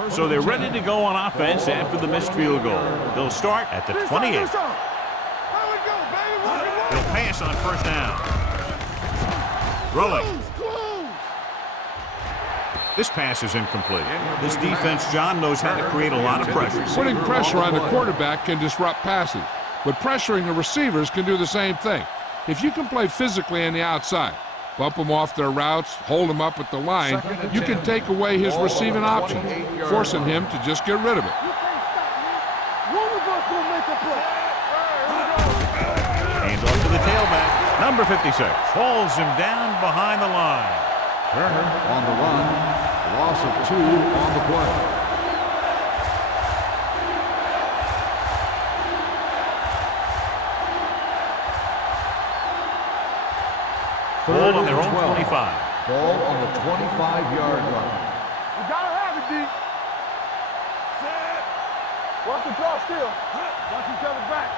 So they're ready to go on offense after the missed field goal. They'll start at the 28. They'll pass on first down. Rolling. This pass is incomplete. This defense, John, knows how to create a lot of pressure. Putting pressure on the quarterback can disrupt passes, but pressuring the receivers can do the same thing. If you can play physically on the outside, bump them off their routes, hold them up at the line, you can take away his receiving option, forcing him to just get rid of it. Hands off to the tailback. Number 56 falls him down behind the line. Turner on the run. Loss of 2 on the play. Ball on their own 25. Ball on the 25-yard line. You gotta have it, D. Set. Watch the draw still. Watch each other back.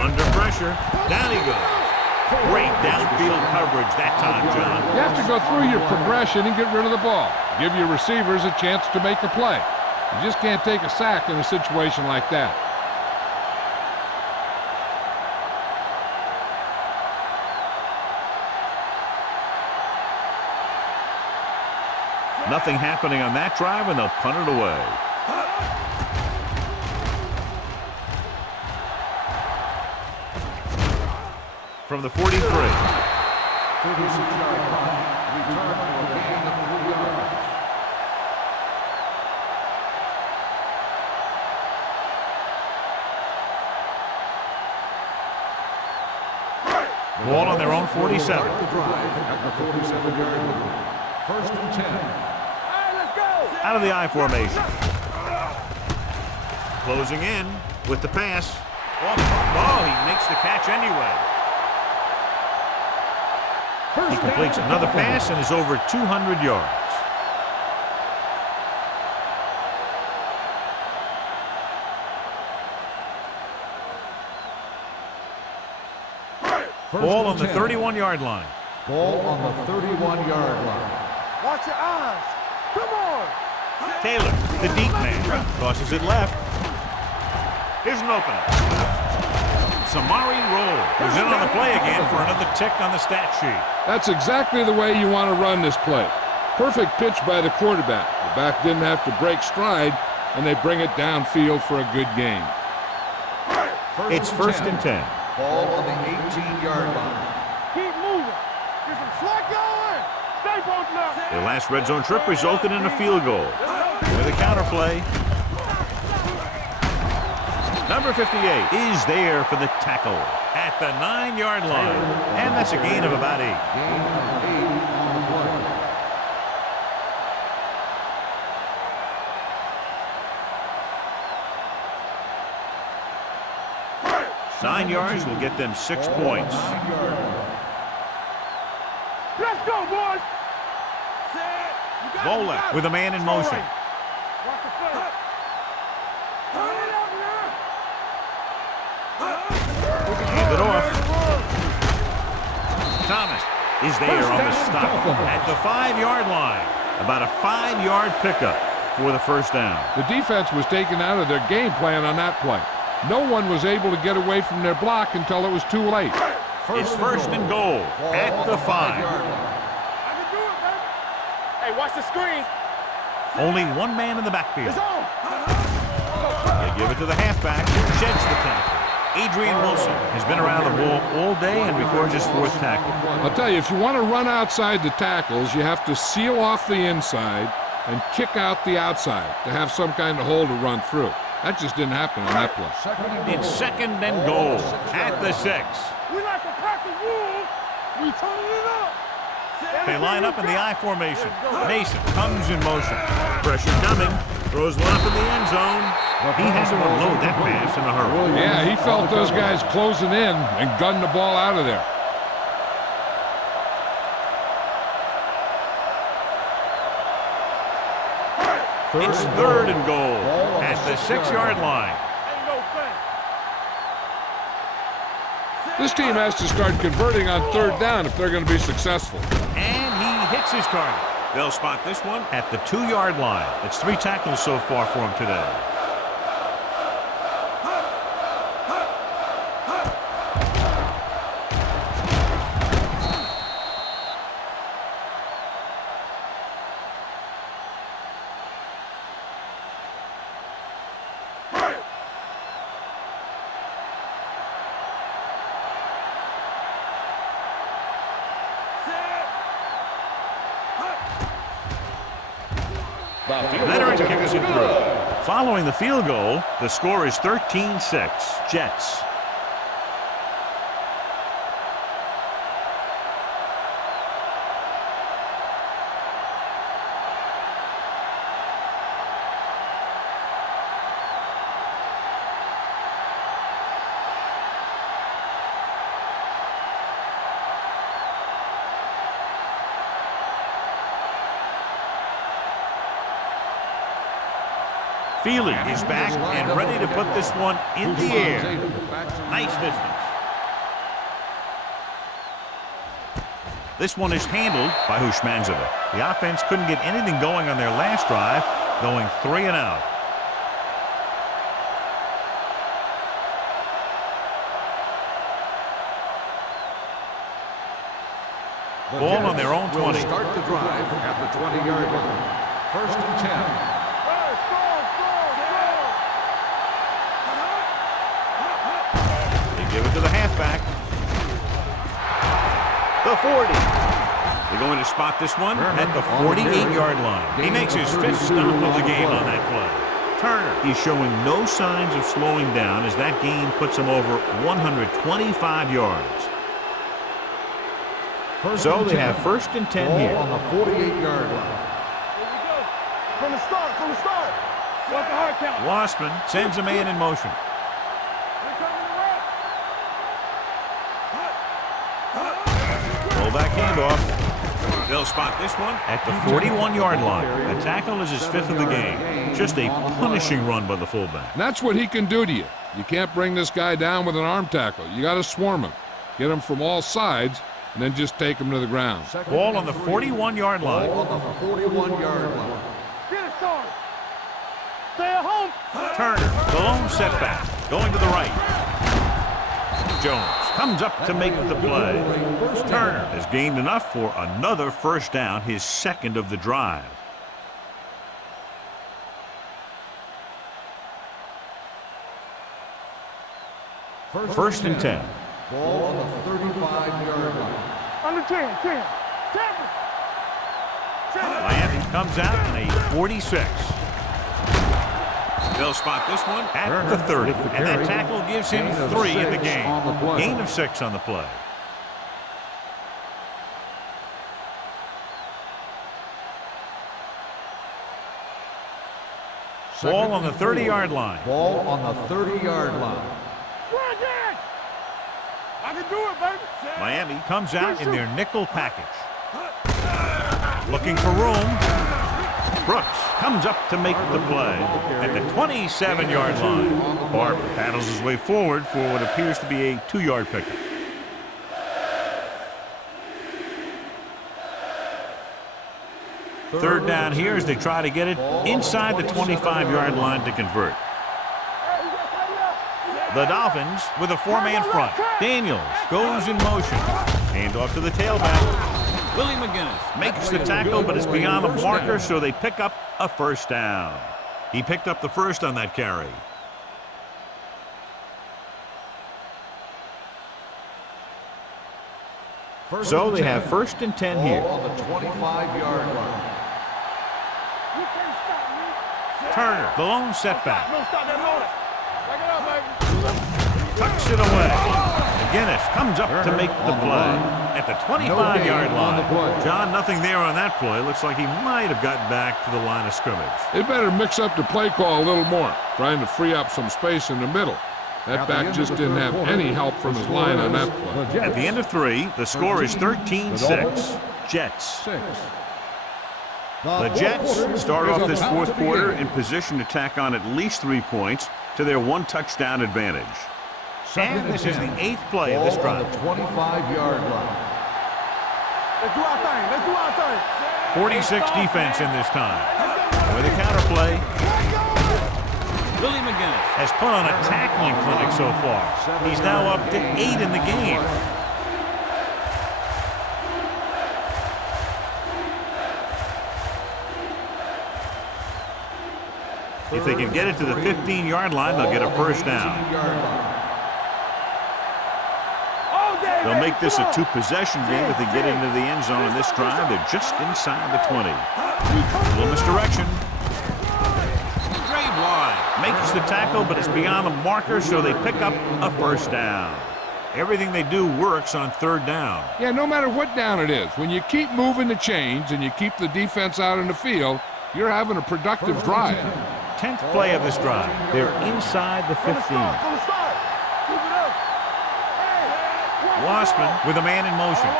Under pressure. Down he goes. Great downfield coverage that time, John. You have to go through your progression and get rid of the ball. Give your receivers a chance to make a play. You just can't take a sack in a situation like that. Nothing happening on that drive, and they'll punt it away. From the 43. 36-yard punt. Return for a gain of 3 yards. Ball on their own 47. Start the drive at the 47-yard line. First and 10. Out of the I formation. Closing in with the pass. Oh, he makes the catch anyway. He completes another pass and is over 200 yards. Ball on the 31-yard line. Ball on the 31-yard line. Watch your eyes. Come on. Taylor, the deep man, tosses it left. Here's an opening. Samari Roll is in on the play again for another tick on the stat sheet. That's exactly the way you want to run this play. Perfect pitch by the quarterback. The back didn't have to break stride, and they bring it downfield for a good gain. It's first and 10. Ball on the 18-yard line. Keep moving. Get some slack going. Stay posted up. Their last red zone trip resulted in a field goal. With a counter play. Number 58 is there for the tackle at the 9-yard line. And that's a gain of about 8. Gain of 8 on the play. Nine yards will get them 6 points. 9-yard line. Let's go, boys. Volek with a man in motion. Watch the play. Hurry it up now. Hand it off. Thomas is there on the stop at the 5-yard line. About a 5-yard pickup for the first down. The defense was taken out of their game plan on that play. No one was able to get away from their block until it was too late. It's first and goal at the 5. I can do it, baby. Hey, watch the screen. Only one man in the backfield. It's on. They give it to the halfback, who sheds the tackle. Adrian Wilson has been around the ball all day and records his 4th tackle. I'll tell you, if you want to run outside the tackles, you have to seal off the inside and kick out the outside to have some kind of hole to run through. That just didn't happen on that play. It's second and goal at the 6. We like a pack of wolves. We turning it up. They line up in the I formation. Mason comes in motion. Pressure coming. Throws one up in the end zone. He has to unload that pass in a hurry. Yeah, he felt those guys closing in and gunned the ball out of there. It's third and goal at the 6-yard line. Ain't no thing. This team has to start converting on 3rd down if they're going to be successful. And he hits his target. They'll spot this one at the 2-yard line. It's 3 tackles so far for him today. Veteran kicks it through. Following the field goal, the score is 13-6. Jets. Feely is back and ready to put this one in the air. Nice distance. This one is handled by Hushmanzova. The offense couldn't get anything going on their last drive, going 3 and out. Ball on their own 20. Start the drive at the 20-yard line. First and 10. Hey, strong. They give it to the halfback. The 40. They're going to spot this one at the 48-yard line. He makes his 5th stop of the game on that play. Turner, he's showing no signs of slowing down as that gain puts him over 125 yards. So they have first and 10 here. On the 48-yard line. From the start. What the hard count? Wassman sends a man in motion. Fullback handoff. They'll spot this one at the 41-yard line. The tackle is his 5th of the game. Just a punishing run by the fullback. And that's what he can do to you. You can't bring this guy down with an arm tackle. You got to swarm him. Get him from all sides, and then just take him to the ground. Ball on the 41-yard line. Ball on the 41-yard line. Get it started. Stay at home. Turner, the lone setback, going to the right. Jones comes up to make the play. Turner has gained enough for another first down, his 2nd of the drive. First and 10. Ball on the 35-yard line. Under 10. Miami comes out in a 46. They'll spot this one at the 30, and that tackle gives him 3 in the game. Gain of 6 on the play. Ball on the 30-yard line. Ball on the 30-yard line. I can do it, baby. Miami comes out in their nickel package. Looking for room. Brooks comes up to make the play at the 27-yard line. Barber paddles his way forward for what appears to be a 2-yard pickup. Third down here as they try to get it inside the 25-yard line to convert. The Dolphins with a 4-man front. Daniels goes in motion. Hand off to the tailback. Willie McGinnis makes the tackle, but it's beyond the marker, so they pick up a first down. He picked up the first on that carry. So they have first and 10 here. Ball on the 25-yard line. Turner, the lone setback. No, stop that motor. Back it up, baby. Tucks it away. McGinnis comes up to make the play at the 25-yard line. John, nothing there on that play. Looks like he might have gotten back to the line of scrimmage. They better mix up the play call a little more, trying to free up some space in the middle. That back just didn't have any help from his line on that play. At the end of 3, the score is 13-6. Jets. The Jets start off this 4th quarter in position to tack on at least 3 points to their 1-touchdown advantage. And this is the 8th play of this drive. 25-yard line. Let's do our thing. 46 defense in this time. With a counterplay, Willie McGinnis has put on a tackling clinic so far. He's now up to 8 in the game. If they can get it to the 15-yard line, they'll get a first down. They'll make this a 2-possession game if they get into the end zone in this drive. They're just inside the 20. A little misdirection. Dre wide. Makes the tackle, but it's beyond the marker, so they pick up a first down. Everything they do works on 3rd down. Yeah, no matter what down it is, when you keep moving the chains and you keep the defense out in the field, you're having a productive drive. 10th play of this drive. They're inside the 15. Wassman with a man in motion.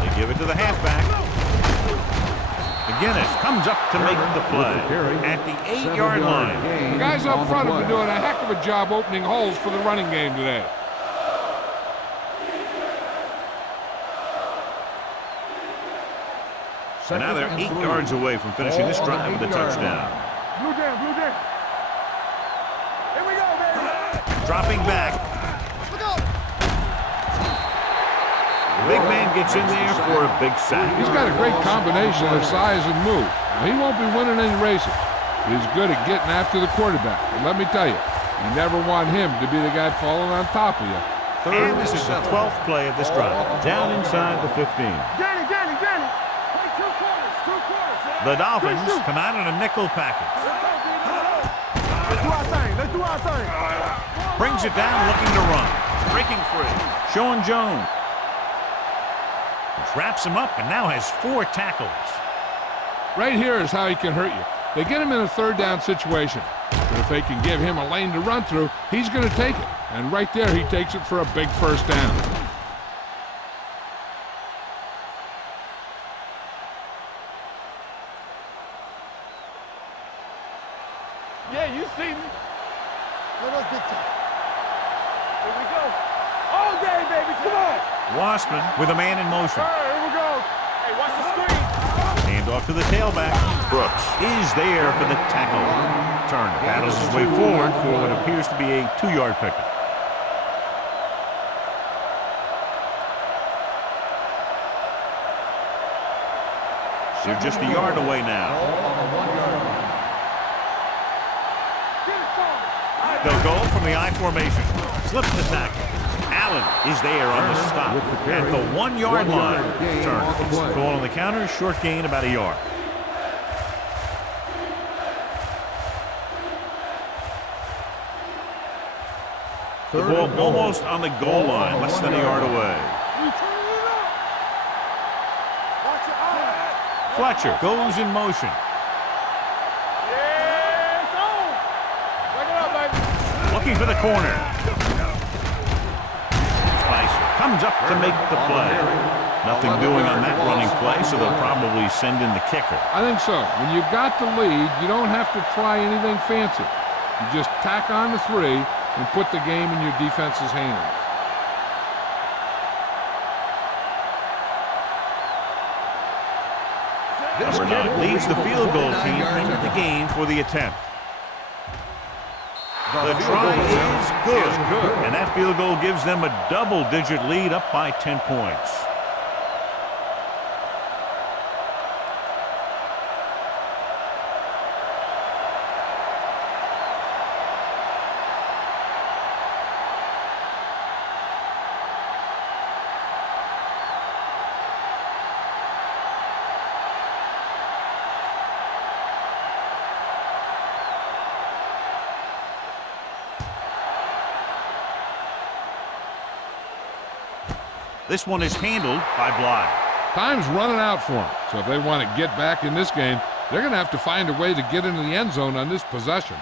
They give it to the halfback. McGinnis comes up to make the play at the 8-yard line. The guys up front have been doing a heck of a job opening holes for the running game today. And now they're 8 yards away from finishing this drive with a touchdown. Blue jam. Here we go, baby. Dropping back. The big man gets in there for a big sack. He's got a great combination of size and move. Now, he won't be winning any races, but he's good at getting after the quarterback. And let me tell you, you never want him to be the guy falling on top of you. And this is the 12th play of this drive. Down inside the 15. Johnny. Play two quarters. The Dolphins come out in a nickel package. Let's do our thing. Brings it down, looking to run. Breaking free. Sean Jones. Wraps him up and now has 4 tackles. Right here is how he can hurt you. They get him in a third down situation. But if they can give him a lane to run through, he's going to take it. And right there, he takes it for a big first down. Yeah, you see me. Let us big time. Here we go. All day, baby. Come on. Wassman with a man in motion. All right, here we go. Hey, watch the screen. Hand off to the tailback. Brooks is there for the tackle. Turner battles his way forward for what appears to be a 2-yard pickup. They're just a yard away now. They'll go from the I formation. Slips the tackle. Allen is there on the stop at the 1-yard line. Turner gets the ball on the counter. Short gain, about a yard. The ball almost on the goal line, less than a yard away. Fletcher goes in motion. Looking for the corner. Spicer comes up to make the play. Nothing doing on that running play, so they'll probably send in the kicker. I think so. When you've got the lead, you don't have to try anything fancy. You just tack on the 3 and put the game in your defense's hands. Number 9 leads the field goal team into the game for the attempt. The try is good, and that field goal gives them a double-digit lead, up by 10 points. This one is handled by Bly. Time's running out for them, so if they want to get back in this game, they're going to have to find a way to get into the end zone on this possession.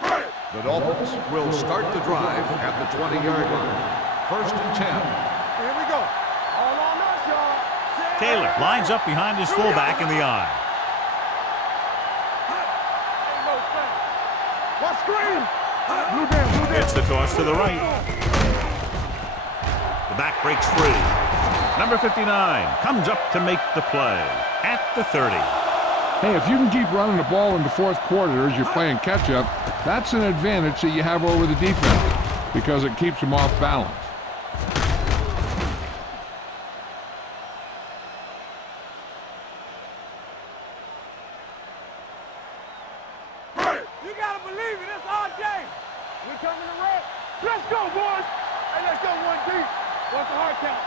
The Dolphins will start the drive at the 20-yard line. 1st and 10. Here we go. All on us, y'all. Taylor lines up behind his fullback in the I. What screen? Blue down. Gets the toss to the right. The back breaks free. Number 59 comes up to make the play at the 30. Hey, if you can keep running the ball in the 4th quarter as you're playing catch-up, that's an advantage that you have over the defense because it keeps them off balance. You gotta believe it. It's our day. We're coming to red. Let's go, boys. Hey, let's go 1 deep. What's the hard count?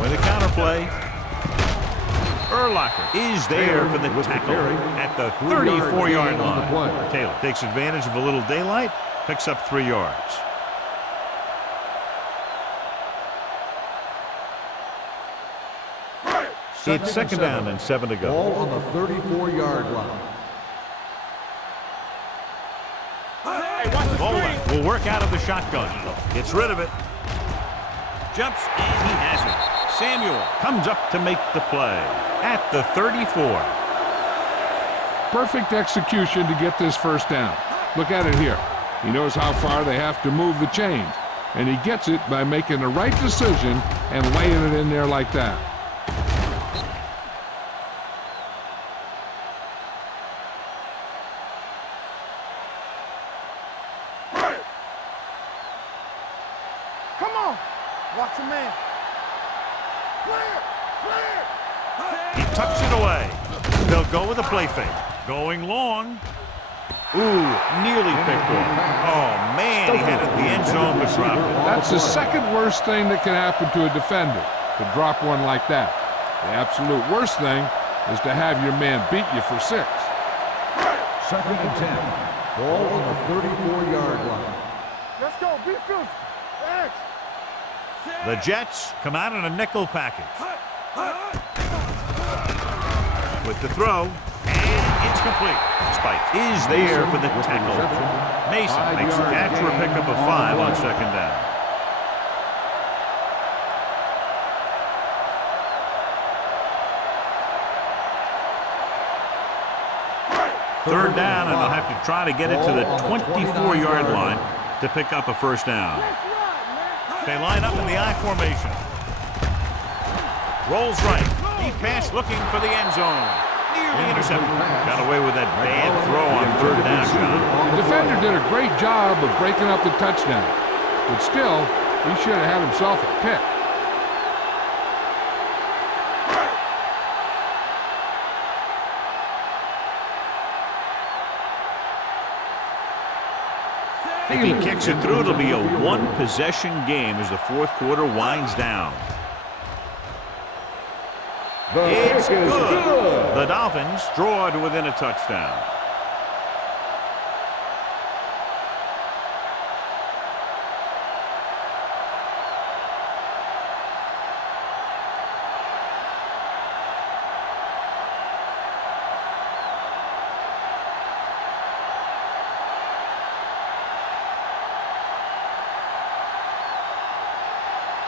With a counterplay. Urlacher is there for the tackle at the 34-yard line. Taylor takes advantage of a little daylight, picks up 3 yards. It's 2nd down and 7 to go. Ball on the 34-yard line. Bowler will work out of the shotgun. Gets rid of it. Jumps, and he has it. Samuel comes up to make the play at the 34. Perfect execution to get this first down. Look at it here. He knows how far they have to move the chains, and he gets it by making the right decision and laying it in there like that. Come on. Watch your man. Clear. He tucks it away. They'll go with a play fake. Going long. Ooh, nearly picked off. Oh, man, he had it in the end zone but dropped it. That's the second worst thing that can happen to a defender, to drop one like that. The absolute worst thing is to have your man beat you for 6. 2nd and 10. Ball on the 34-yard line. Let's go. Be good. X. The Jets come out in a nickel package. With the throw, and it's complete. Spike is there for the tackle. Mason makes the catch for a pickup of 5 on 2nd down. Third down, and they'll have to try to get it to the 24-yard line to pick up a 1st down. They line up in the I formation. Rolls right. Deep pass looking for the end zone. Nearly intercepted. Got away with that bad throw on 3rd down, John. The defender did a great job of breaking up the touchdown. But still, he should have had himself a pick. If he kicks it through, it'll be a 1-possession game as the 4th quarter winds down. It's good. The Dolphins draw to within a touchdown.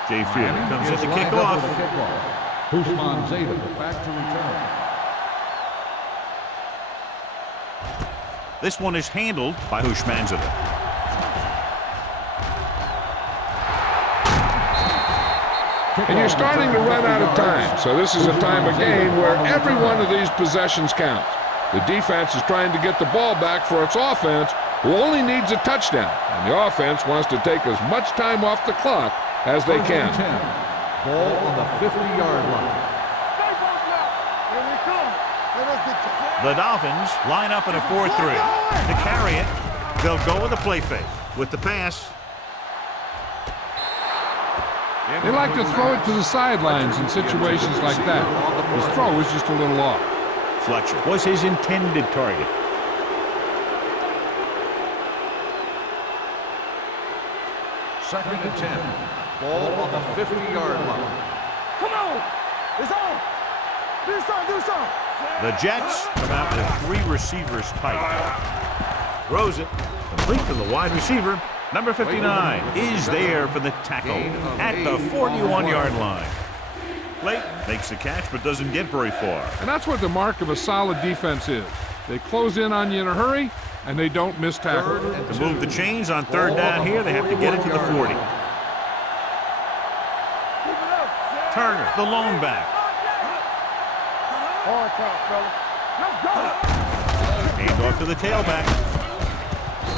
Jay Field comes in to kick off. Houshmandzadeh back to return. This one is handled by Houshmandzadeh. And you're starting to run out of time, so this is a time of game where every one of these possessions counts. The defense is trying to get the ball back for its offense, who only needs a touchdown, and the offense wants to take as much time off the clock as they can. Ball on the 50-yard line. Here we come. Let us get you. The Dolphins line up in a 4-3. To carry it, they'll go with a play fake. With the pass, They like to throw it to the sidelines in situations like that. His throw was just a little off. Fletcher was his intended target. Second and 10. Ball on the 50-yard line. Come on. It's on. Do something. The Jets come out with 3 receivers tight. Throws it, complete to the wide receiver. Number 59 is there for the tackle at the 41-yard line. Late makes the catch but doesn't get very far. And that's what the mark of a solid defense is. They close in on you in a hurry, and they don't miss tackle. To move the chains on 3rd down here, they have to get it to the 40. Turner, the lone back. Hard count, fella. Let's go. Hand off to the tailback.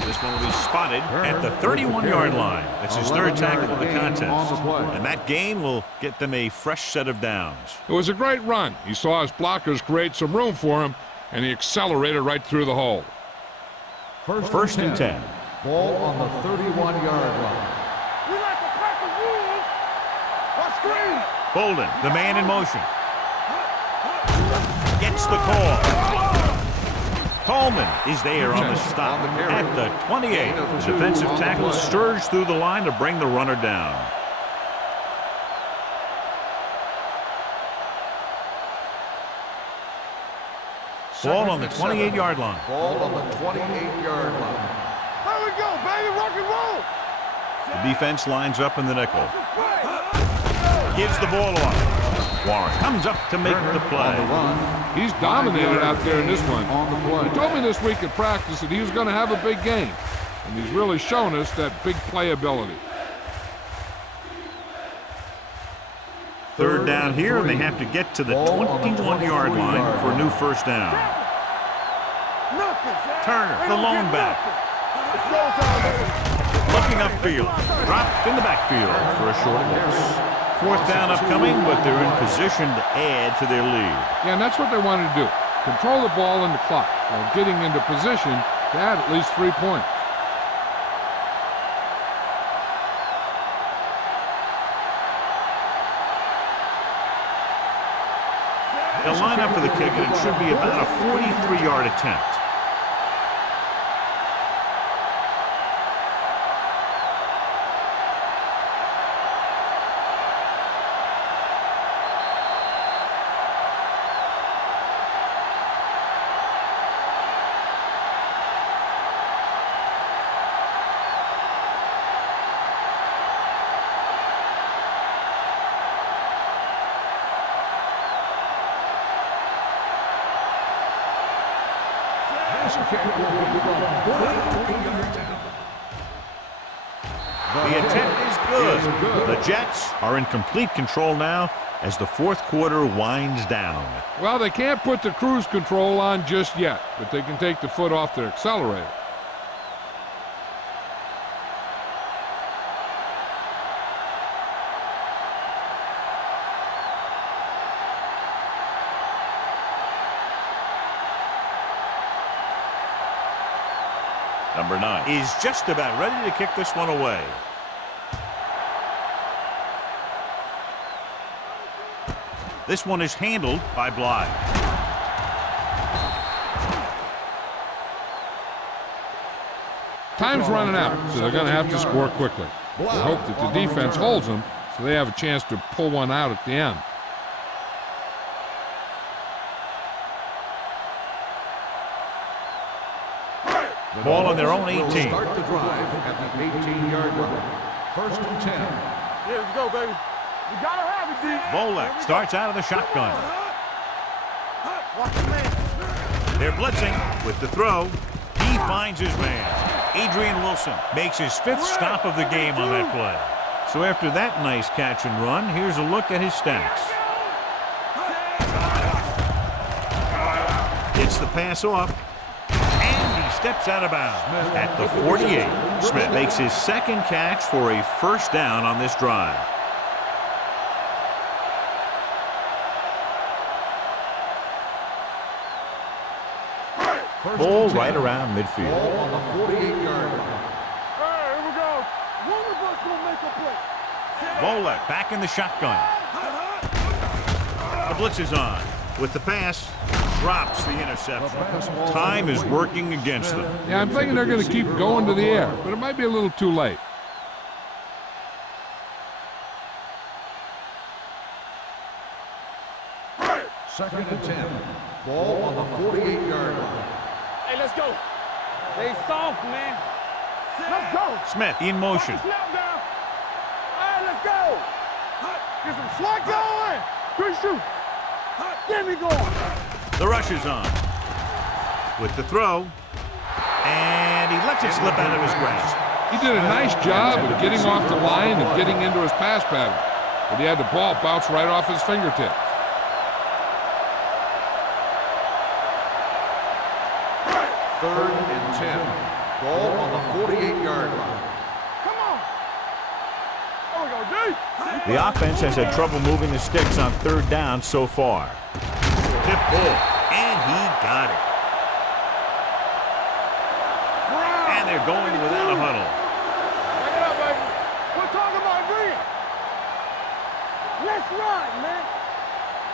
This one will be spotted at the 31-yard line. That's his 3rd tackle of the contest. And that gain will get them a fresh set of downs. It was a great run. He saw his blockers create some room for him, and he accelerated right through the hole. First and 10. Ball on the 31-yard line. We like to pack the wolves. Let's screen. Bolden, the man in motion. Gets the call. Coleman is there on the stop at the 28. Defensive tackle surged through the line to bring the runner down. Ball on the 28-yard line. Ball on the 28-yard line. There we go, baby. Rock and roll. The defense lines up in the nickel. Gives the ball off. Warren comes up to make the play. He's dominated out there in this one. He told me this week at practice that he was going to have a big game, and he's really shown us that big playability. 3rd down here, and they have to get to the 21-yard line for a new 1st down. Turner, the lone back. Looking upfield. Dropped in the backfield for a short loss. 4th down upcoming, but they're in position to add to their lead. Yeah, and that's what they wanted to do. Control the ball and the clock while getting into position to add at least 3 points. They'll line up for the kick, and it should be about a 43-yard attempt. The attempt is good. The Jets are in complete control now as the 4th quarter winds down. Well, they can't put the cruise control on just yet, but they can take the foot off their accelerator. Number 9 is just about ready to kick this one away. This one is handled by Bly. Time's running out, so they're going to have to score quickly. They hope that the defense holds them so they have a chance to pull one out at the end. Ball on their own 18. Start the drive at the 18-yard line. 1st and 10. Yeah, let's go, baby. We gotta have it, D. Volek starts out of the shotgun. Watch the man. They're blitzing with the throw. He finds his man. Adrian Wilson makes his 5th stop of the game on that play. So after that nice catch and run, here's a look at his stats. Gets the pass off. Steps out of bounds at the 48. Smith makes his 2nd catch for a 1st down on this drive. Ball right around midfield. Ball on the 48-yard line. Hey, here we go. One of us will make a play. Volek back in the shotgun. The blitz is on. With the pass, drops the interception. Time is working against them. Yeah, I'm thinking they're going to keep going to the air, but it might be a little too late. Second and 10. Ball on the 48-yard line. Hey, let's go. They soft, man. Let's go. Smith in motion. Snap down. Hey, let's go. Get some slack going. Good shoot. Get me going. The rush is on. With the throw. And he lets it slip out of his grasp. He did a nice job of getting off the line and getting into his pass pattern, but he had the ball bounce right off his fingertips. Third and 10. Ball on the 48-yard line. Come on. There we go, D. The offense has had trouble moving the sticks on 3rd down so far. Tip ball, and he got it. And they're going without a huddle. Back it up, baby. We're talking about green. Let's ride, man.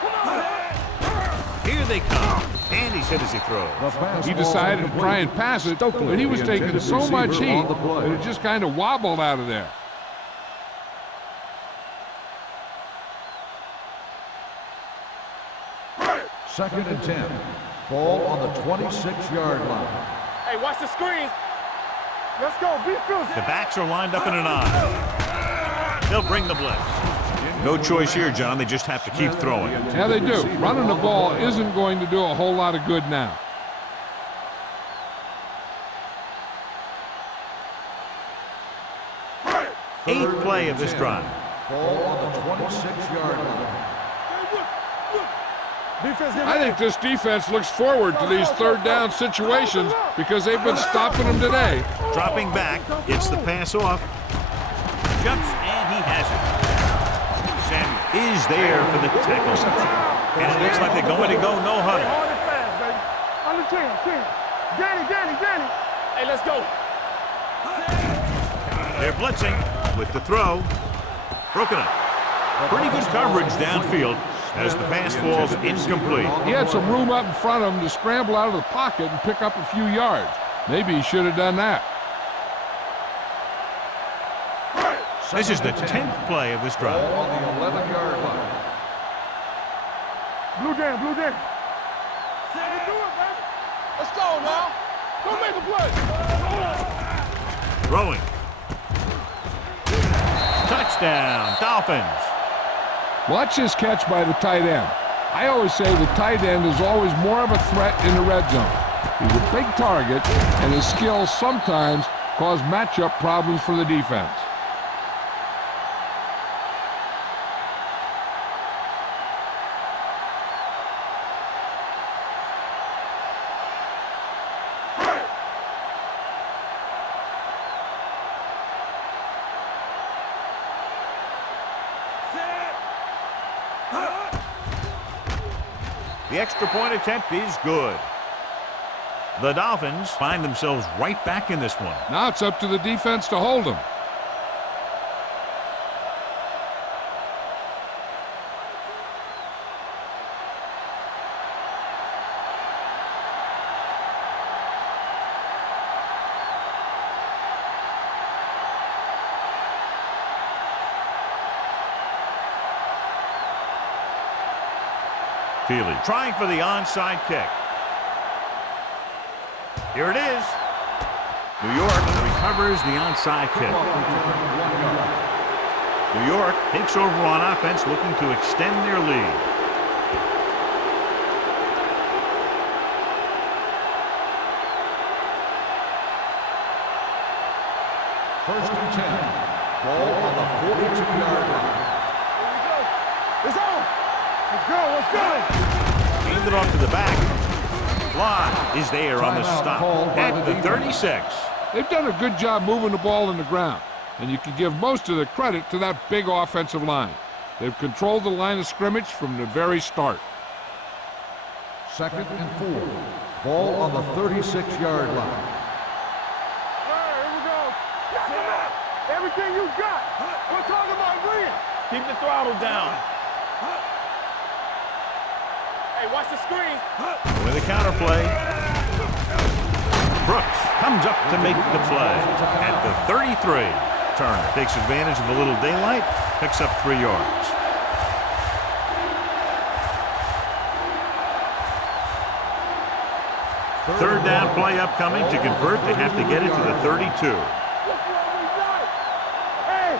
Come on. Here they come. And he's hit as he throws. He decided to try and pass it, but he was taking so much heat that it just kind of wobbled out of there. Second and 10. Ball on the 26-yard line. Hey, watch the screens. Let's go. Be fierce. The backs are lined up in an eye. They'll bring the blitz. No choice here, John. They just have to keep throwing. Yeah, they do. Running the ball isn't going to do a whole lot of good now. Eighth play of this drive. Ball on the 26-yard line. I think this defense looks forward to these third down situations because they've been stopping them today. Dropping back, gets the pass off. Jumps, and he has it. Samuel is there for the tackle. And it looks like they're going to go no huddle. Hard and fast, baby. Under 10. Danny. Hey, let's go. They're blitzing with the throw. Broken up. Pretty good coverage downfield as the pass falls incomplete. He had some room up in front of him to scramble out of the pocket and pick up a few yards. Maybe he should have done that. This is the 10th play of this drive. On the 11-yard line. Blue jam. Do it, baby. Let's go now. Go make a play. Throwing. Touchdown, Dolphins. Watch this catch by the tight end. I always say the tight end is always more of a threat in the red zone. He's a big target, and his skills sometimes cause matchup problems for the defense. The extra point attempt is good. The Dolphins find themselves right back in this one. Now it's up to the defense to hold him. Feely trying for the onside kick. Here it is. New York recovers the onside kick. New York takes over on offense, looking to extend their lead. First and 10. Ball on the 42-yard line. It's on. Let's go. Aimed it off to the back. Fly is there on the stop at the 36. They've done a good job moving the ball in the ground, and you can give most of the credit to that big offensive line. They've controlled the line of scrimmage from the very start. Second and 4. Ball on the 36-yard line. All right, here we go. Everything you got. We're talking about Green. Keep the throttle down. Hey, watch the screen. With a counterplay. Brooks comes up to make the play at the 33. Turner takes advantage of a little daylight, picks up 3 yards. Third down play upcoming. To convert, they have to get it to the 32. Hey,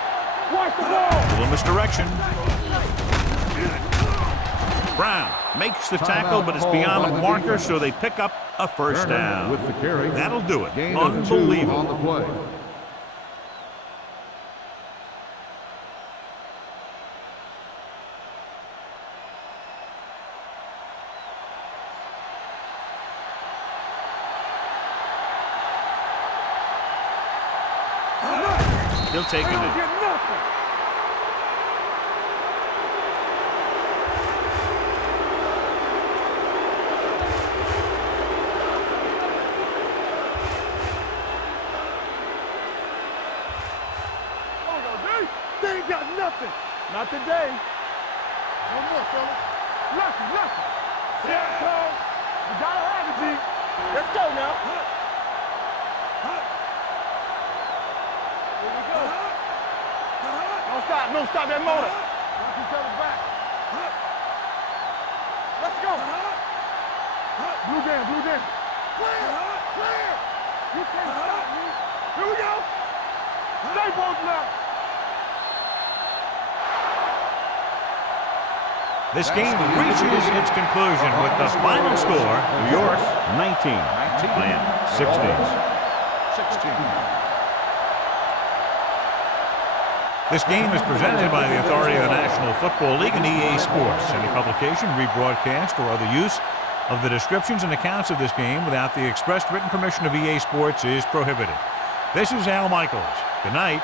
watch the ball. A little misdirection. Brown makes the tackle, but it's beyond the marker, so they pick up a first down. With the carry. That'll do it. Gain of 2 Unbelievable. on the play. He'll take it in. They ain't got nothing. Not today. One more, fella. Lucky. Yeah, Cole. You gotta have it, G. Let's go now. Here we go. Don't stop that motor. Knock each other back. Let's go. Blue jam. Clear. You can't stop me. Here we go. Stay both now. This game reaches its conclusion with the final score, New York 19, Miami 16. This game is presented by the authority of the National Football League and EA Sports. Any publication, rebroadcast, or other use of the descriptions and accounts of this game without the expressed written permission of EA Sports is prohibited. This is Al Michaels. Good night.